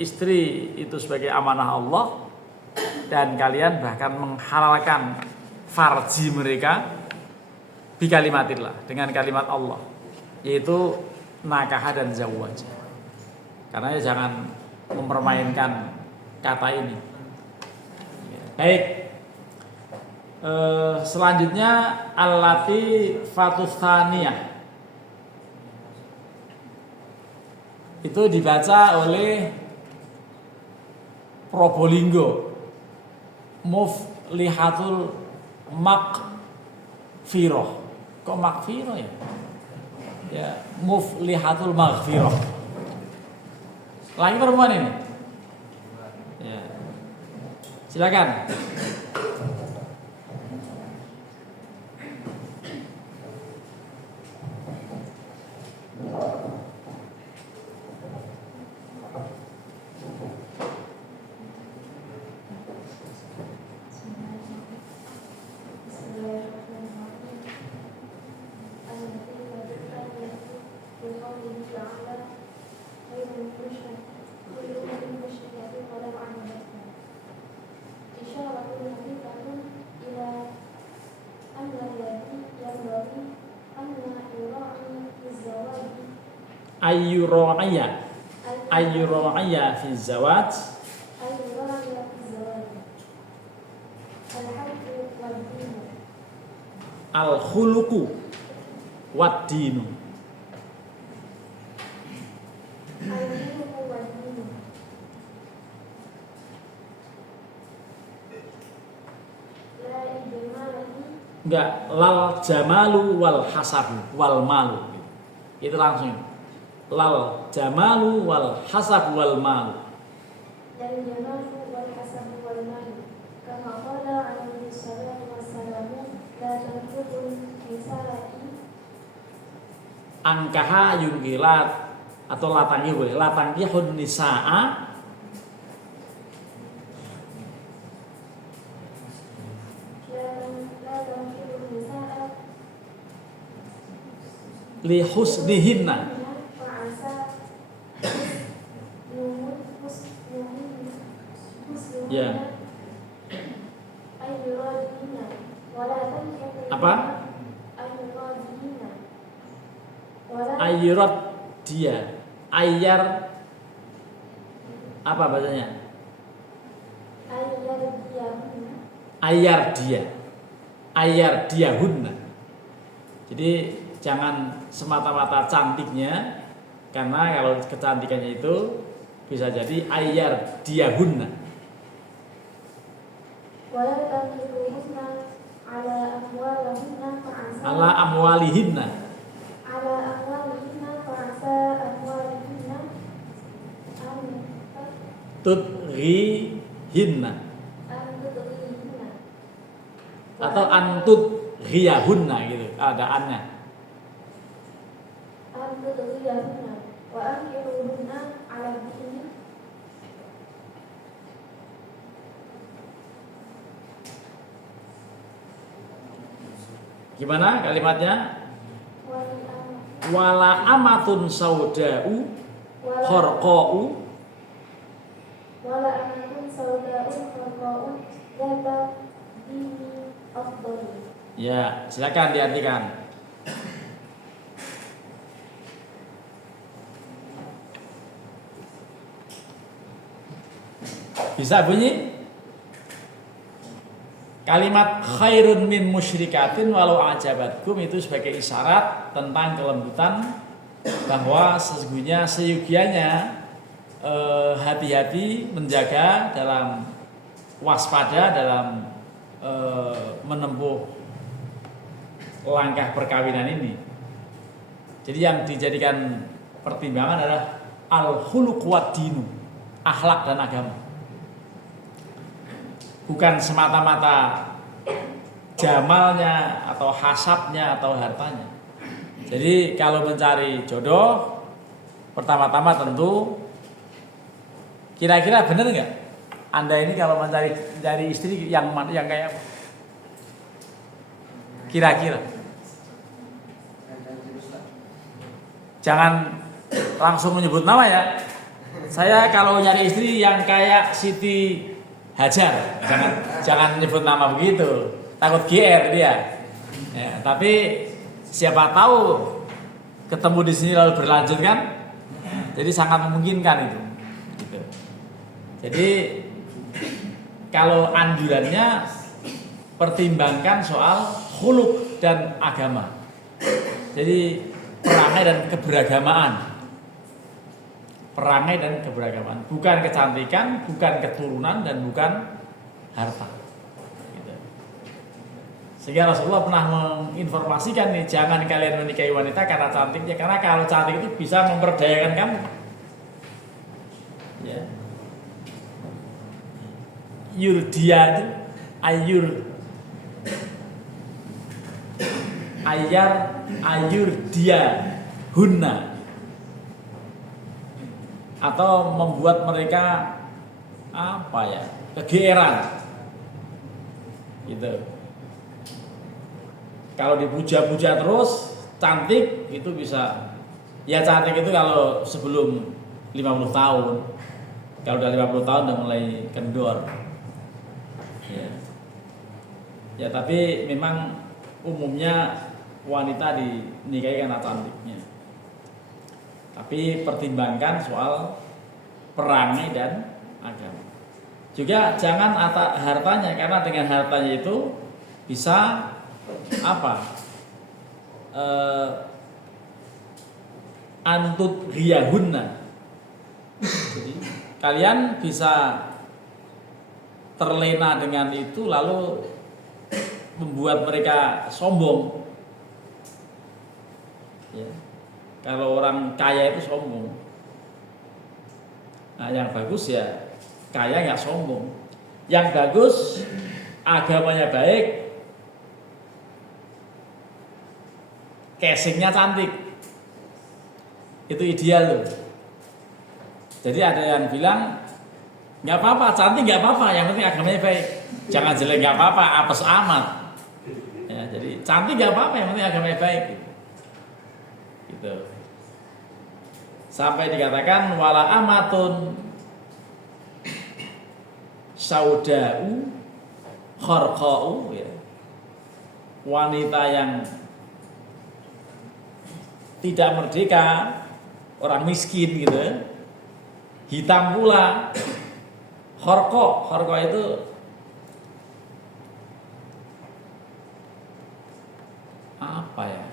istri itu sebagai amanah Allah, dan kalian bahkan menghalalkan farji mereka bi kalimatillah, dengan kalimat Allah, yaitu nakaha dan zawwaja. Karena jangan mempermainkan kata ini. Baik. Selanjutnya allati fatuthaniyah. Itu dibaca oleh Probolinggo, muflihatul maghfirah. Kok maghfirah ya? Ya, muflihatul maghfirah. Lagi perempuan ini. Ya. Silakan. Ayyura'iyya fi zawaj al-khuluqu wad-dinu. La Enggak, lal jamalu wal hasabu wal malu. Itu langsung. Lal jamalu wal hasabu wal malu. Dan jamalu wal hasabu wal malu. Kama qala alaihi salatu wassalamu la tanqudul risalati Angkaha yungkilat atau latangi boleh. Latangi hun nisaa la tanqudul risalati li husnihinna. fa'asa Ya. ayyuradina wala tanqudul Apa? ayyuradina wala Ayyurad dia. Ayyar apa bacanya? ayyuradina Ayyar dia. Ayyar diahunna. Jadi jangan semata-mata cantiknya, karena kalau kecantikannya itu bisa jadi ayyar diahunna. wala tanqudulna ala amwalihinna fa'asa Ala amwalihinna. ala amwalihinna fa'asa amwalihinna Tudghihinna tudghihinna atau antut ghiyahunna gitu keadaannya. tudghihinna wa ankiruhunna ala dini Gimana kalimatnya? wal Wala amatun sauda'u khorqa'u wala amatun sauda'un kharqa'un zata dini afdali. Ya, silakan diartikan. Bisa bunyi? Kalimat khairun min musyrikatin walau ajabatkum itu sebagai isyarat tentang kelembutan, bahwa sesungguhnya seyogianya hati-hati menjaga dalam waspada dalam menempuh langkah perkawinan ini. Jadi yang dijadikan pertimbangan adalah al-khuluq wad dinu, akhlak dan agama. Bukan semata-mata jamalnya atau hasabnya atau hartanya. Jadi kalau mencari jodoh, pertama-tama tentu kira-kira benar nggak? Anda ini kalau mencari istri yang kayak kira-kira. Jangan langsung menyebut nama ya. Saya kalau nyari istri yang kayak Siti Hajar, jangan nyebut nama begitu, takut GR dia. Ya, tapi siapa tahu ketemu di sini lalu berlanjut kan? Jadi sangat memungkinkan itu. Gitu. Jadi kalau anjurannya pertimbangkan soal khuluq dan agama. Jadi perangai dan keberagamaan. Perangai dan keberagaman, bukan kecantikan, bukan keturunan, dan bukan harta. Gitu. Sehingga Rasulullah pernah menginformasikan nih, jangan kalian menikahi wanita karena cantiknya, karena kalau cantik itu bisa memperdayakan kamu. Ya. Yurdia itu ayur dia hunna, atau membuat mereka apa ya, kegeeran gitu. Kalau dipuja-puja terus cantik itu bisa, ya cantik itu kalau sebelum 50 tahun, kalau udah 50 tahun udah mulai kendor ya tapi memang umumnya wanita dinikahi karena cantiknya. Tapi pertimbangkan soal perangai dan agama. Juga jangan hartanya, karena dengan hartanya itu bisa antut riyahunna. Jadi kalian bisa terlena dengan itu, lalu membuat mereka sombong. Ya. Kalau orang kaya itu sombong. Nah, yang bagus ya kaya nggak sombong. Yang bagus agamanya baik, casingnya cantik. Itu ideal loh. Jadi ada yang bilang nggak apa-apa, cantik nggak apa-apa, yang penting agamanya baik. Jangan jelek nggak apa-apa, apes amat. Ya, jadi cantik nggak apa-apa, yang penting agamanya baik. Gitu. Sampai dikatakan wala amatun saudau kharqau, ya. Wanita yang tidak merdeka, orang miskin gitu, hitam pula. Kharqa itu apa ya?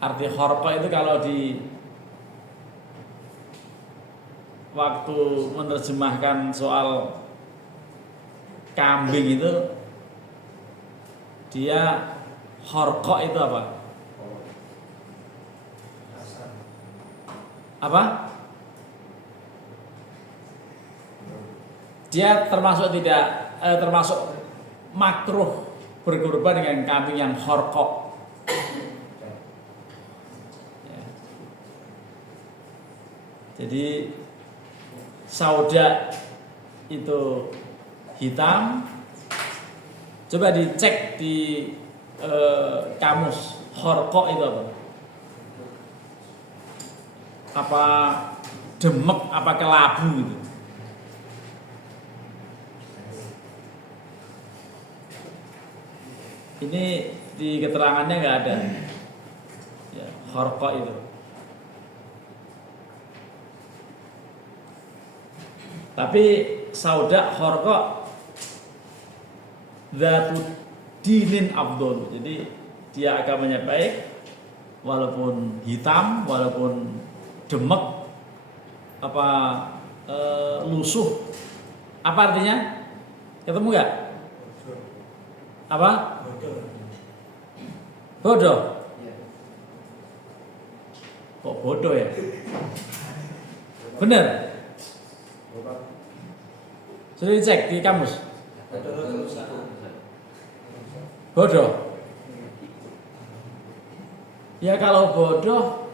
Arti kharqa itu kalau di waktu menerjemahkan soal kambing itu, dia kharqa itu apa? Apa? Dia termasuk termasuk makruh berkorban dengan kambing yang kharqa. Ya. Jadi sauda itu hitam. Coba dicek di kamus, kharqa itu apa? Apa demek, apa kelabu gitu. Ini di keterangannya nggak ada. Ya, kharqa itu. Tapi sauda kharqa dzatu dinin afdol. Jadi dia agamanya baik, walaupun hitam, walaupun demek, apa lusuh. Apa artinya? Ketemu nggak? Apa? Bodoh. Kok bodoh ya? Bener? Sudah dicek di kamus? Bodoh. Ya kalau bodoh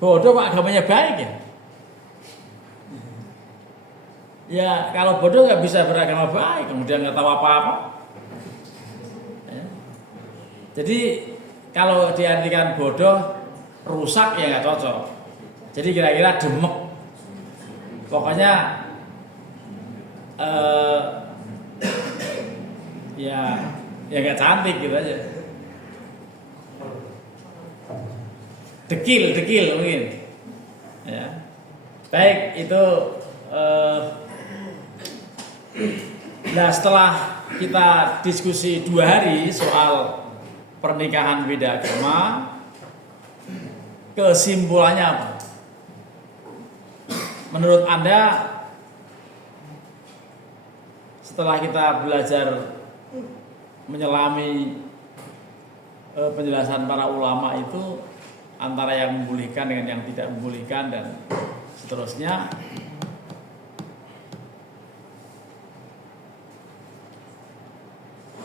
kok agamanya baik ya? Ya kalau bodoh nggak bisa beragama baik, kemudian nggak tahu apa-apa. Ya. Jadi kalau diartikan bodoh, rusak ya nggak cocok. Jadi kira-kira demek. Pokoknya ya nggak cantik gitu aja. Dekil mungkin. Ya. Baik itu. Nah setelah kita diskusi 2 hari soal pernikahan beda agama, kesimpulannya apa? Menurut Anda setelah kita belajar menyelami penjelasan para ulama itu antara yang membolehkan dengan yang tidak membolehkan dan seterusnya,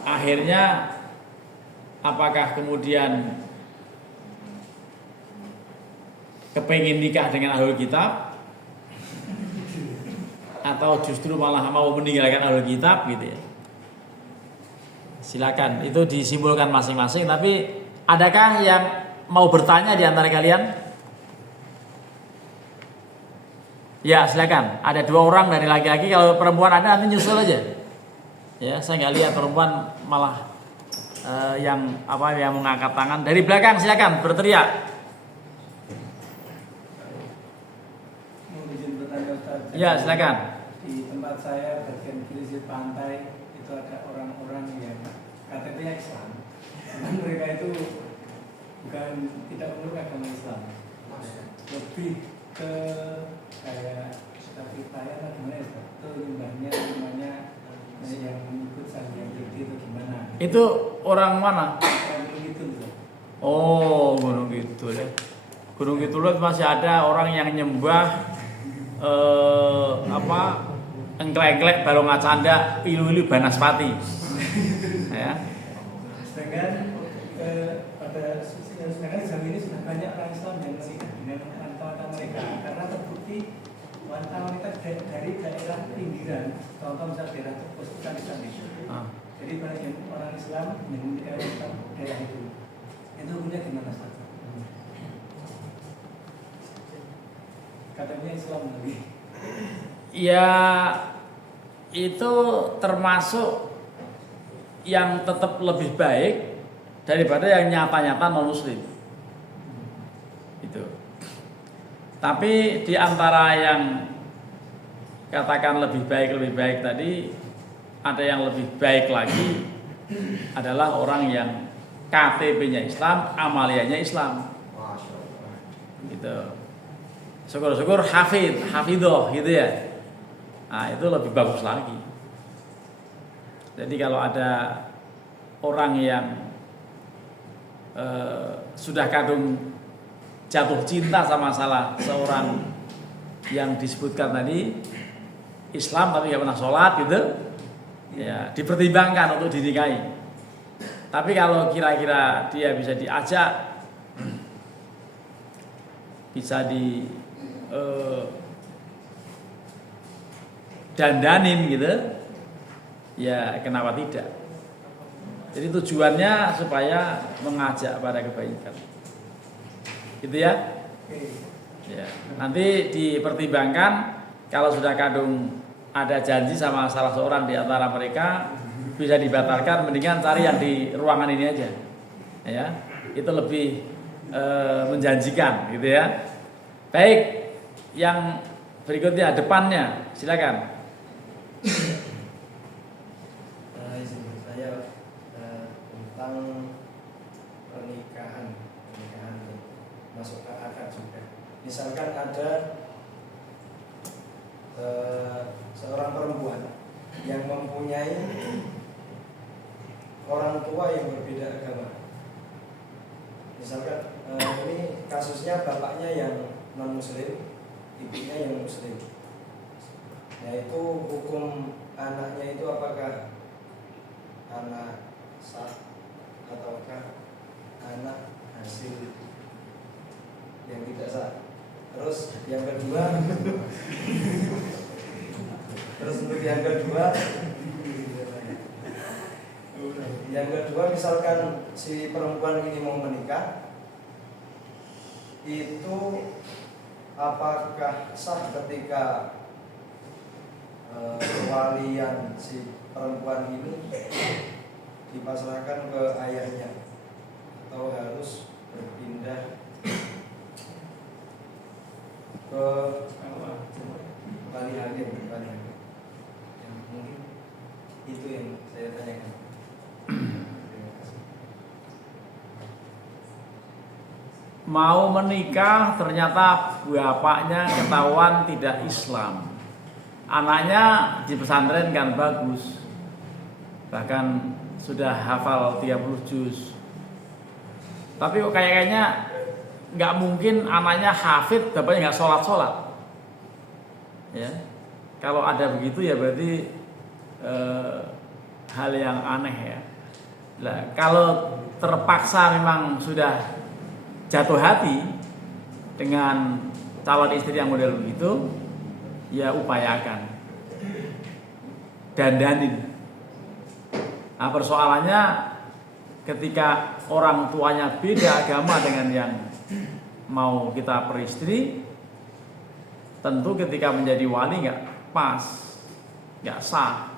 akhirnya apakah kemudian kepengin nikah dengan ahlul kitab atau justru malah mau meninggalkan ahlul kitab gitu ya? Silakan, itu disimpulkan masing-masing. Tapi adakah yang mau bertanya di antara kalian? Ya silakan. Ada 2 orang dari laki-laki. Kalau perempuan ada nanti nyusul aja. Ya, saya nggak lihat perempuan malah yang mengangkat tangan dari belakang. Silakan berteriak. Mau izin bertanya Ustaz? Ya silakan. Di tempat saya bagian kiri pantai itu ada orang-orang yang KTP-nya Islam. Dan mereka itu bukan tidak memeluk agama Islam, lebih ke kayak tapi payah gimana ya? Itu limbahnya namanya yang mengikut yang itu gimana? Itu orang mana? Yang itu loh. Oh, Gunung Kidul ya. Gunung Kidul masih ada orang yang nyembah engklek-engklek balong acanda ilu-ilu banaspati. Ya. Sedangkan sedangkan di zaman ini sudah banyak orang Islam yang menikah dengan wanita mereka karena terbukti wanita dari daerah pinggiran, contoh misalnya daerah Tepus itu kan Islam itu. Jadi banyak orang Islam yang menikah dengan daerah itu hukumnya gimana Ustaz? Katanya Islam lagi. Ya itu termasuk yang tetap lebih baik daripada yang nyata-nyata non muslim. Itu. Tapi di antara yang katakan lebih baik tadi ada yang lebih baik lagi adalah orang yang KTP-nya Islam, amaliyahnya Islam. Gitu. Syukur-syukur hafidhoh gitu ya. Nah, itu lebih bagus lagi. Jadi kalau ada orang yang sudah kadung jatuh cinta sama salah seorang yang disebutkan tadi Islam tapi nggak pernah sholat gitu, ya dipertimbangkan untuk dinikahi. Tapi kalau kira-kira dia bisa diajak, bisa di dandanin gitu, ya kenapa tidak? Jadi tujuannya supaya mengajak pada kebaikan, gitu ya. Ya, nanti dipertimbangkan kalau sudah kadung ada janji sama salah seorang di antara mereka bisa dibatalkan, mendingan cari yang di ruangan ini aja, ya. Itu lebih menjanjikan, gitu ya. Baik, yang berikutnya depannya, silakan. Saya tentang pernikahan masuk ke akad juga. Misalkan ada seorang perempuan yang mempunyai orang tua yang berbeda agama. Misalkan ini kasusnya bapaknya yang non muslim, ibunya yang muslim. Yaitu hukum anaknya itu apakah anak sah ataukah anak hasil yang tidak sah. Terus yang kedua misalkan si perempuan ini mau menikah, itu apakah sah ketika walian si perempuan ini dipasrahkan ke ayahnya atau harus berpindah ke wali hakim. Mungkin itu yang saya tanyakan. Mau menikah ternyata bapaknya ketahuan tidak Islam. Anaknya di pesantren kan bagus, bahkan sudah hafal 30 juz. Tapi kok kayaknya nggak mungkin anaknya hafid, bapaknya nggak sholat. Ya, kalau ada begitu ya berarti hal yang aneh ya. Nah, kalau terpaksa memang sudah jatuh hati dengan calon istri yang model begitu, ya upayakan dandanin. Nah, persoalannya ketika orang tuanya beda agama dengan yang mau kita peristri, tentu ketika menjadi wali nggak pas, nggak sah.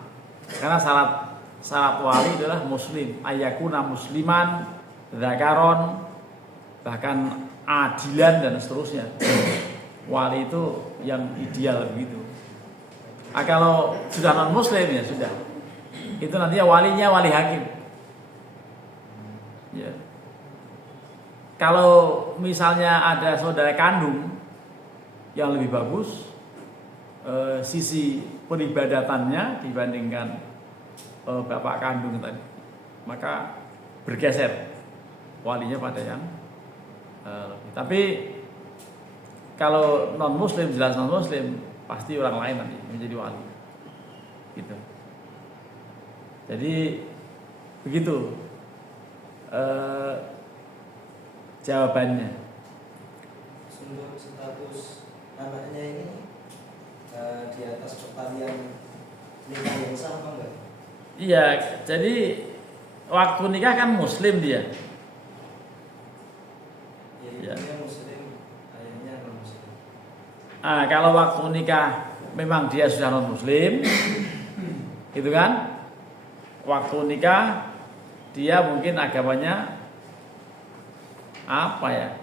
Karena syarat wali adalah muslim, ayakuna musliman, dzakaron, bahkan adilan dan seterusnya. Wali itu yang ideal begitu. Nah, kalau sudah non muslim ya sudah, itu nantinya walinya wali hakim. Ya. Kalau misalnya ada saudara kandung yang lebih bagus, sisi peribadatannya dibandingkan bapak kandung tadi, maka bergeser walinya pada yang lebih. Tapi kalau non muslim, jelas non muslim, pasti orang lain nanti menjadi wali gitu. Jadi begitu jawabannya. Untuk status anaknya ini di atas pertalian nikah yang sah apa enggak? Iya, jadi waktu nikah kan muslim dia. Ya, ibunya muslim, ayahnya non muslim. Kalau waktu nikah memang dia sudah non muslim, gitu kan? Waktu nikah dia mungkin agamanya apa ya?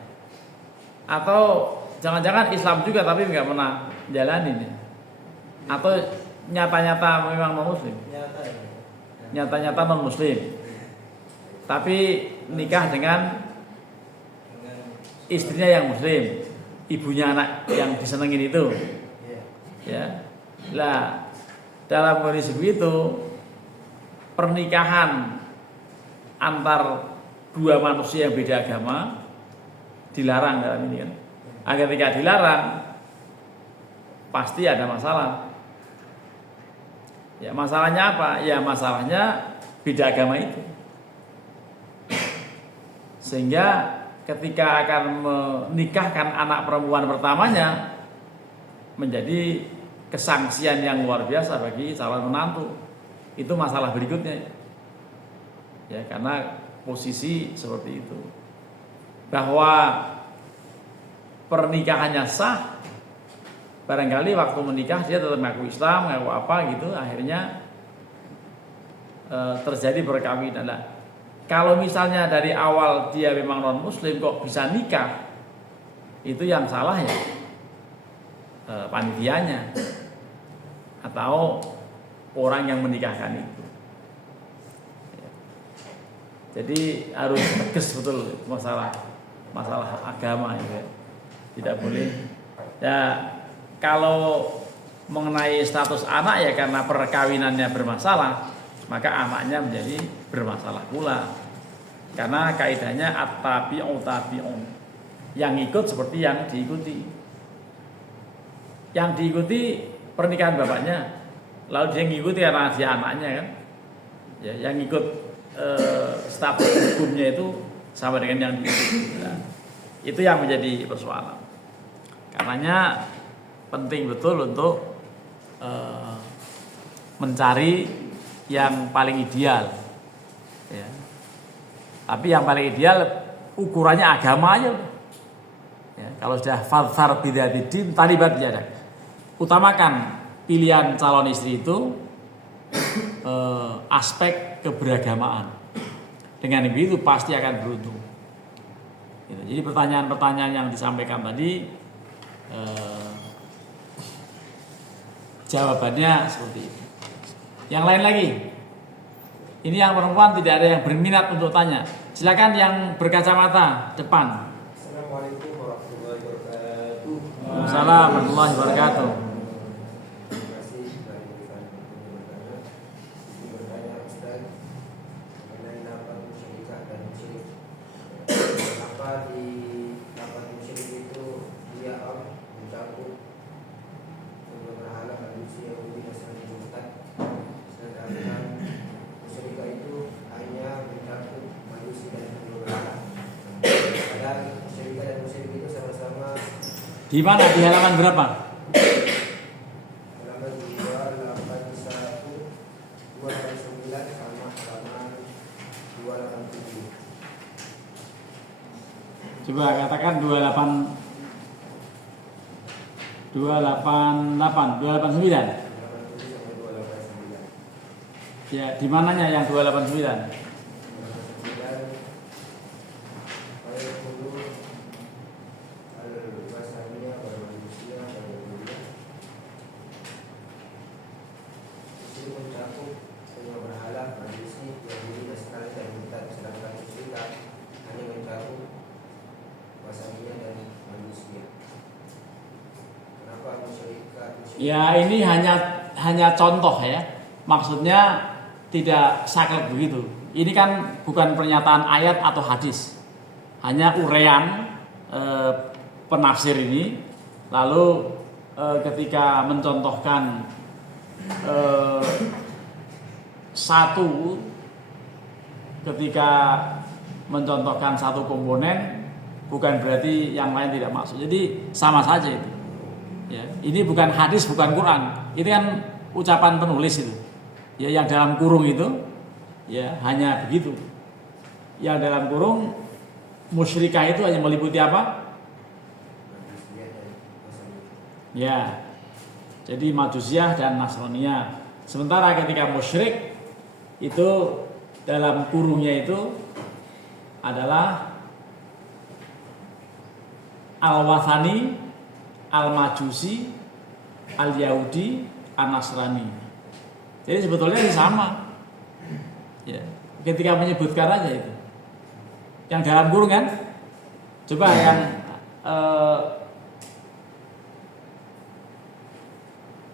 Atau jangan-jangan Islam juga tapi nggak pernah jalanin ya? Atau nyata-nyata memang non muslim? Nyata ya. Nyata-nyata non muslim, tapi nikah dengan istrinya yang muslim, ibunya anak yang disenengin itu, ya. Lah dalam kondisi begitu, pernikahan antar dua manusia yang beda agama dilarang dalam ini kan. Ketika dilarang, pasti ada masalah. Ya masalahnya apa? Ya masalahnya beda agama itu. Sehingga ketika akan menikahkan anak perempuan pertamanya menjadi kesangsian yang luar biasa bagi calon menantu. Itu masalah berikutnya. Ya karena posisi seperti itu. Bahwa pernikahannya sah, barangkali waktu menikah dia tetap mengaku Islam, mengaku apa gitu, akhirnya terjadi perkawinan. Nah, kalau misalnya dari awal dia memang non muslim kok bisa nikah, itu yang salah ya panitianya atau orang yang menikahkan itu. Jadi harus tegas betul masalah agama ya. Tidak boleh ya. Kalau mengenai status anak ya karena perkawinannya bermasalah, maka anaknya menjadi bermasalah pula. Karena kaidahnya at-tabi'u tabi'un. Yang ikut seperti yang diikuti. Yang diikuti pernikahan bapaknya, lalu dia ngikuti karena dia anaknya kan. Ya, yang ikut status hukumnya itu sama dengan yang diikuti. Nah, itu yang menjadi persoalan. Karenanya penting betul untuk mencari yang paling ideal ya. Tapi yang paling ideal ukurannya agama aja ya. Kalau sudah fadhar bidzatid talibat yadak, utamakan pilihan calon istri itu aspek keberagamaan. Dengan begitu pasti akan beruntung gitu. Jadi pertanyaan-pertanyaan yang disampaikan tadi jawabannya seperti itu. Yang lain lagi. Ini yang perempuan tidak ada yang berminat untuk tanya. Silakan yang berkacamata depan. Assalamualaikum warahmatullahi wabarakatuh. Waalaikumsalam warahmatullahi wabarakatuh. Terima kasih dari bertanya. Ini bertanya Ustaz mengenai lafaz musyrikah dan musyrik. Kenapa di lafaz musyrik itu dia mencakup berhala manusia Yahudi Nasrani Murtad, sedangkan musyrikah itu hanya mencakup manusia dan berhala. Padahal musyrikah dan musyrik itu sama-sama Di mana? Di halaman berapa? halaman 281, 289 sama halaman 287. Coba katakan 289. Ya, di mananya yang 289? Kenapa musyrik Ya ini hanya contoh ya. Maksudnya tidak saklek begitu. Ini kan bukan pernyataan ayat atau hadis. Hanya uraian penafsir ini. Lalu ketika mencontohkan satu komponen bukan berarti yang lain tidak masuk. Jadi sama saja itu. Ya, ini bukan hadis, bukan Quran. Ini kan ucapan penulis itu. Ya, yang dalam kurung itu, ya hanya begitu. Yang dalam kurung musyrikah itu hanya meliputi apa? Ya, jadi Majusiyah dan Nasraniyah. Sementara ketika musyrik itu dalam kurungnya itu adalah Al-Wathani, Al-Majusi, Al-Yahudi, An-Nasrani. Jadi sebetulnya sama. Ya, ketika menyebutkan aja itu. Yang dalam kurung kan? Coba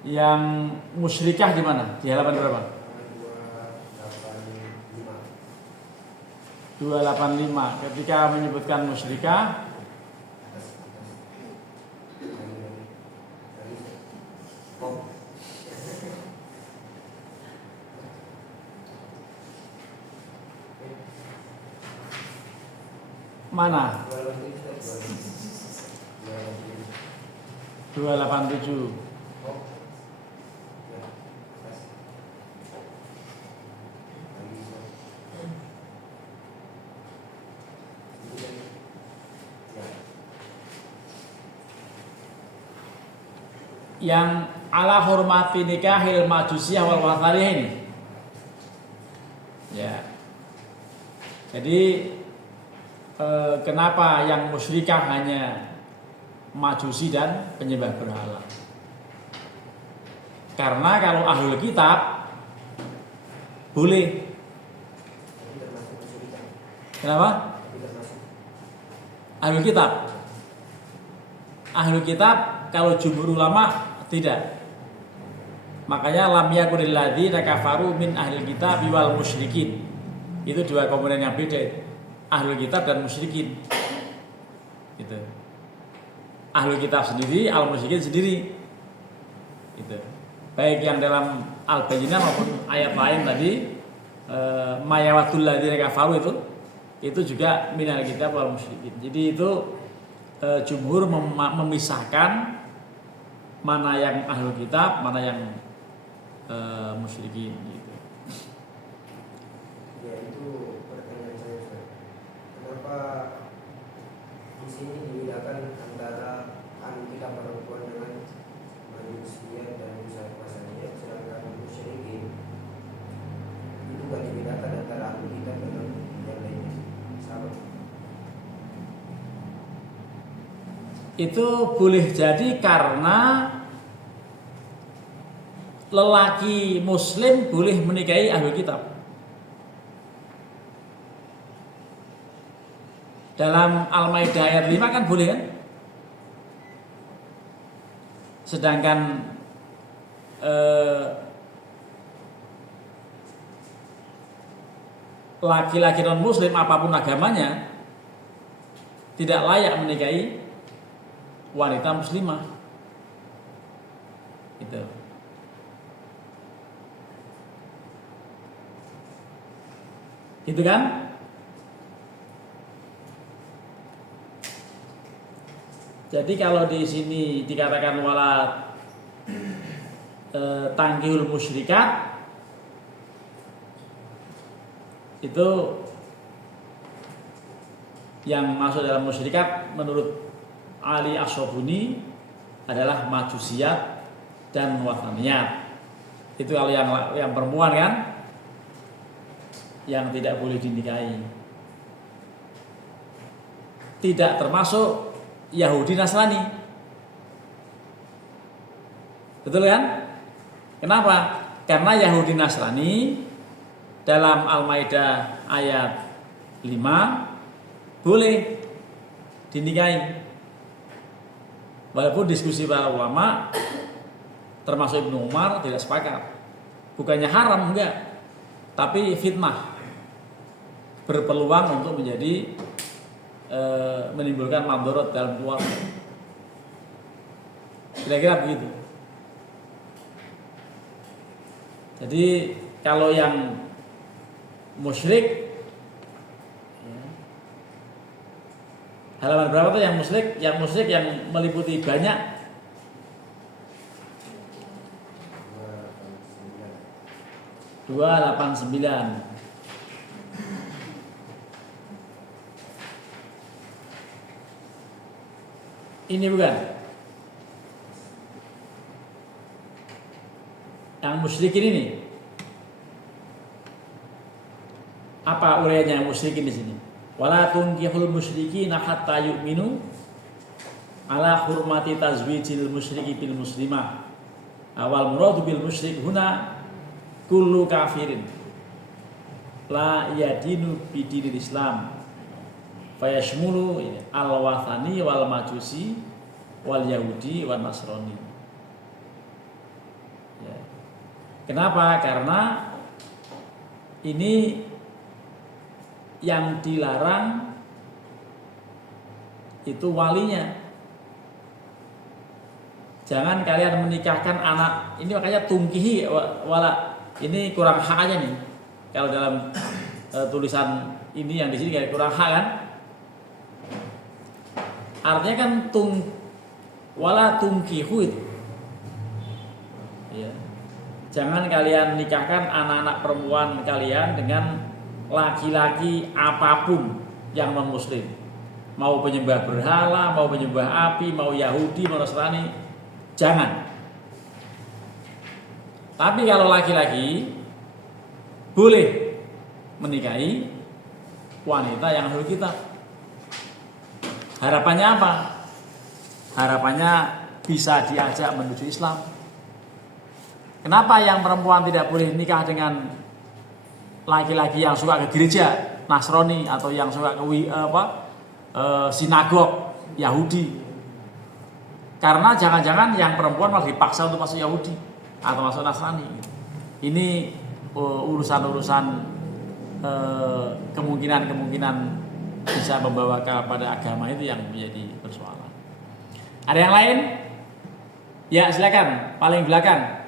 yang musyrikah di mana? Di halaman berapa? 285. Ketika menyebutkan musyrikah mana? 287. Yang ala hormati nikahil majusiyah wal wathaniyah ini. Ya. Jadi kenapa yang musyrikah hanya majusi dan penyembah berhala? Karena kalau ahlul kitab boleh. Kenapa? Ahlul kitab. Ahlul kitab kalau jumhur ulama tidak. Makanya lam yakunil ladzina kafaru min ahlil kitab wal musyrikin. Itu dua komponen yang beda. Ahlul kitab dan musyrikin. Gitu. Ahlul kitab sendiri, al musyrikin sendiri. Gitu. Baik yang dalam Al-Bayyinah maupun ayat lain tadi mayawatul ladzina kafaru itu juga min ahlil kitab wal musyrikin. Jadi itu jumhur memisahkan mana yang ahlul kitab, mana yang musyrikin gitu. Ya itu pertanyaan saya, Ustaz. Kenapa di sini dibedakan antara ahli kitab perempuan dengan manusia dan manusia, sedangkan musyrikin itu nggak dibedakan antara ahli kitab dengan yang lainnya? Sama. Itu boleh jadi karena lelaki muslim boleh menikahi ahlul kitab. Dalam Al-Maidah ayat 5 kan boleh kan? Sedangkan laki-laki non muslim apapun agamanya tidak layak menikahi wanita muslimah. Gitu. Gitu kan? Jadi kalau di sini dikatakan wala tangkihul musyrikat, itu yang masuk dalam musyrikat menurut Ali Asyobuni adalah majusiyat dan wathaniyat. Itu kalau yang perempuan kan yang tidak boleh dinikahi. Tidak termasuk Yahudi Nasrani. Betul kan? Kenapa? Karena Yahudi Nasrani dalam Al-Maidah ayat 5 boleh dinikahi. Walaupun diskusi para ulama termasuk Ibnu Umar tidak sepakat. Bukannya haram, enggak, tapi fitnah, berpeluang untuk menjadi menimbulkan madharat dalam keluarga. Kira-kira begitu. Jadi kalau yang musyrik, halaman berapa tuh yang musyrik? Yang musyrik yang meliputi banyak. 289. Ini bukan. Yang musyrikin ini. Apa uraiannya yang musyrikin di sini? Wala tunkihul musyrikina hatta yu'minu ala hurmati tazwijil musyriki bil muslimah. Awal muradu bil musyrik huna kullu kafirin la yadinu bidinil Islam fayashmulu al-wathani wal majusi wal yahudi wal nasrani. Ya. Kenapa? Karena ini yang dilarang itu walinya. Jangan kalian menikahkan anak. Ini makanya tungkihi wala. Ini kurang hak aja nih. Kalau dalam tulisan ini yang di sini kayak kurang hak kan? Artinya kan wala tungkihu itu. Ya. Jangan kalian nikahkan anak-anak perempuan kalian dengan laki-laki apapun yang non-muslim. Mau penyembah berhala, mau penyembah api, mau Yahudi, mau Nasrani, jangan. Tapi kalau laki-laki boleh menikahi wanita yang ahlul kitab. Harapannya apa? Harapannya bisa diajak menuju Islam. Kenapa yang perempuan tidak boleh nikah dengan laki-laki yang suka ke gereja Nasrani atau yang suka ke sinagog Yahudi? Karena jangan-jangan yang perempuan malah dipaksa untuk masuk Yahudi atau masuk Nasrani. Ini urusan-urusan kemungkinan bisa membawa kepada agama itu yang menjadi persoalan. Ada yang lain? Ya silakan, paling belakang.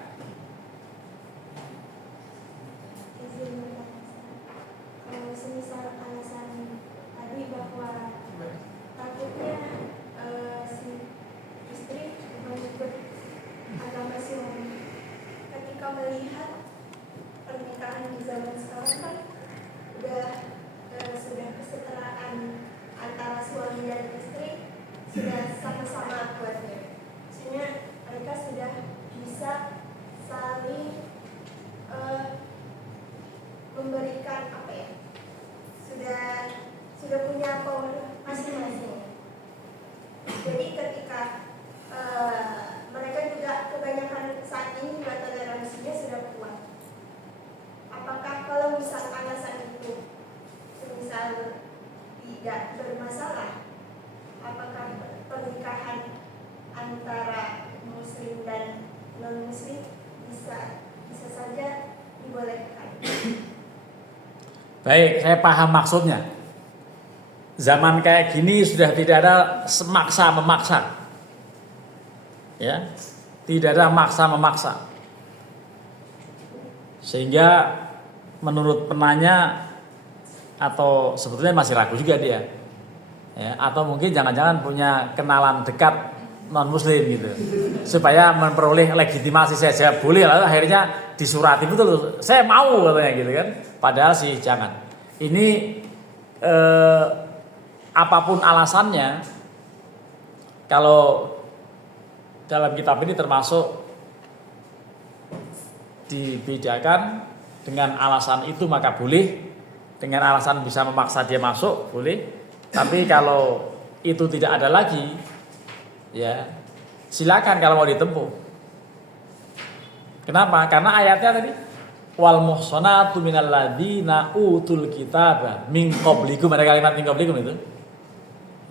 Semisal alasan tadi bahwa takutnya si istri mengikut agama Islam, ketika melihat pernikahan di zaman sekarang kan sudah kesetaraan antara suami dan istri sudah sama-sama kuatnya, maksudnya mereka sudah bisa saling memberikan sudah punya power masing-masing. Jadi ketika mereka juga kebanyakan saat ini juga toleransinya sudah kuat. Apakah kalau misal alasan itu misal tidak bermasalah, apakah pernikahan antara muslim dan non muslim bisa saja dibolehkan? Baik, saya paham maksudnya. Zaman kayak gini sudah tidak ada memaksa. Ya, tidak ada maksa-memaksa. Sehingga menurut penanya atau sebetulnya masih ragu juga dia. Ya, atau mungkin jangan-jangan punya kenalan dekat non-muslim gitu. Supaya memperoleh legitimasi saya jawab boleh, lalu akhirnya disurati betul, saya mau katanya gitu kan. Padahal sih jangan. Ini apapun alasannya, kalau dalam kitab ini termasuk dibedakan dengan alasan itu maka boleh, dengan alasan bisa memaksa dia masuk boleh. Tapi kalau itu tidak ada lagi, ya silakan kalau mau ditempuh. Kenapa? Karena ayatnya tadi wal muhsanatu minal ladzina utul kitaba min qablikum, ada kalimat min qablikum itu.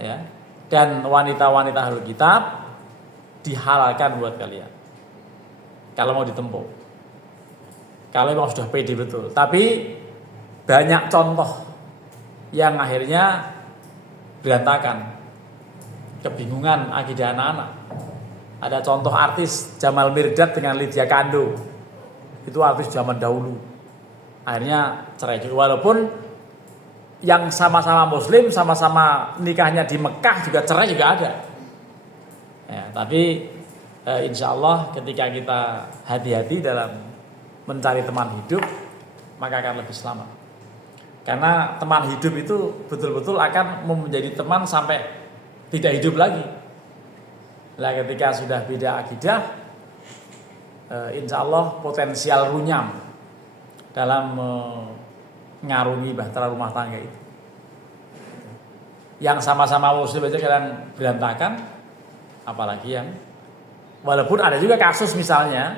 Ya. Dan wanita-wanita ahlul kitab dihalalkan buat kalian. kalau mau ditempuh. Kalau memang sudah pede betul. Tapi banyak contoh yang akhirnya berantakan, kebingungan akidah anak-anak. Ada contoh artis Jamal Mirdad dengan Lydia Kando. Itu artis zaman dahulu. Akhirnya cerai juga. Walaupun yang sama-sama muslim, sama-sama nikahnya di Mekah juga cerai juga ada. Ya, tapi insya Allah ketika kita hati-hati dalam mencari teman hidup, maka akan lebih selamat. Karena teman hidup itu betul-betul akan menjadi teman sampai tidak hidup lagi. Nah, ketika sudah beda akidah, insya Allah potensial runyam dalam mengarungi bahtera rumah tangga itu. Yang sama-sama muslim aja kadang berantakan, apalagi yang walaupun ada juga kasus misalnya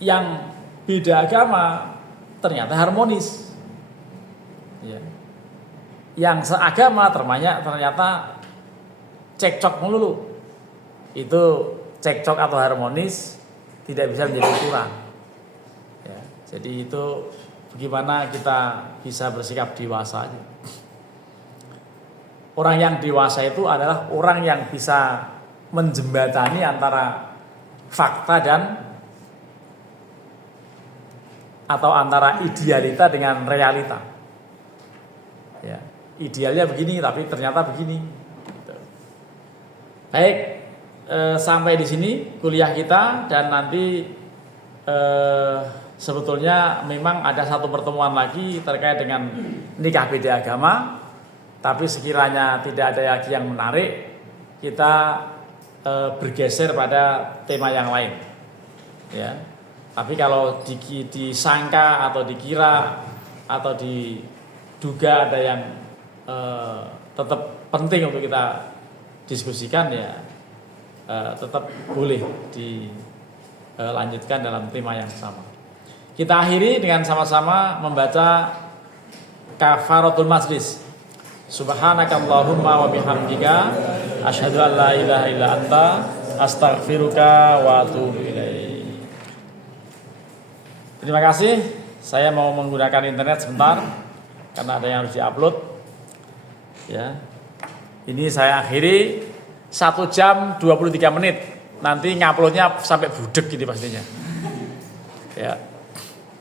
yang beda agama ternyata harmonis, ya. Yang seagama ternyata cekcok melulu. Itu cekcok atau harmonis tidak bisa menjadi ukuran. Ya, jadi itu bagaimana kita bisa bersikap dewasa aja. Orang yang dewasa itu adalah orang yang bisa menjembatani antara fakta dan atau antara idealita dengan realita. Ya, idealnya begini tapi ternyata begini. Baik, sampai di sini kuliah kita dan nanti sebetulnya memang ada satu pertemuan lagi terkait dengan nikah beda agama. Tapi sekiranya tidak ada lagi yang menarik, kita bergeser pada tema yang lain. Ya. Tapi kalau disangka atau dikira atau diduga ada yang tetap penting untuk kita diskusikan, ya tetap boleh dilanjutkan dalam tema yang sama. Kita akhiri dengan sama-sama membaca kafaratul majlis. Subhanakallahumma wa bihamdika asyhadu an la ilaha illa anta astaghfiruka wa atubu ilaik. Terima kasih. Saya mau menggunakan internet sebentar karena ada yang harus diupload. Ya. Ini saya akhiri 1 jam 23 menit. Nanti nguploadnya sampai budek gitu pastinya. Ya.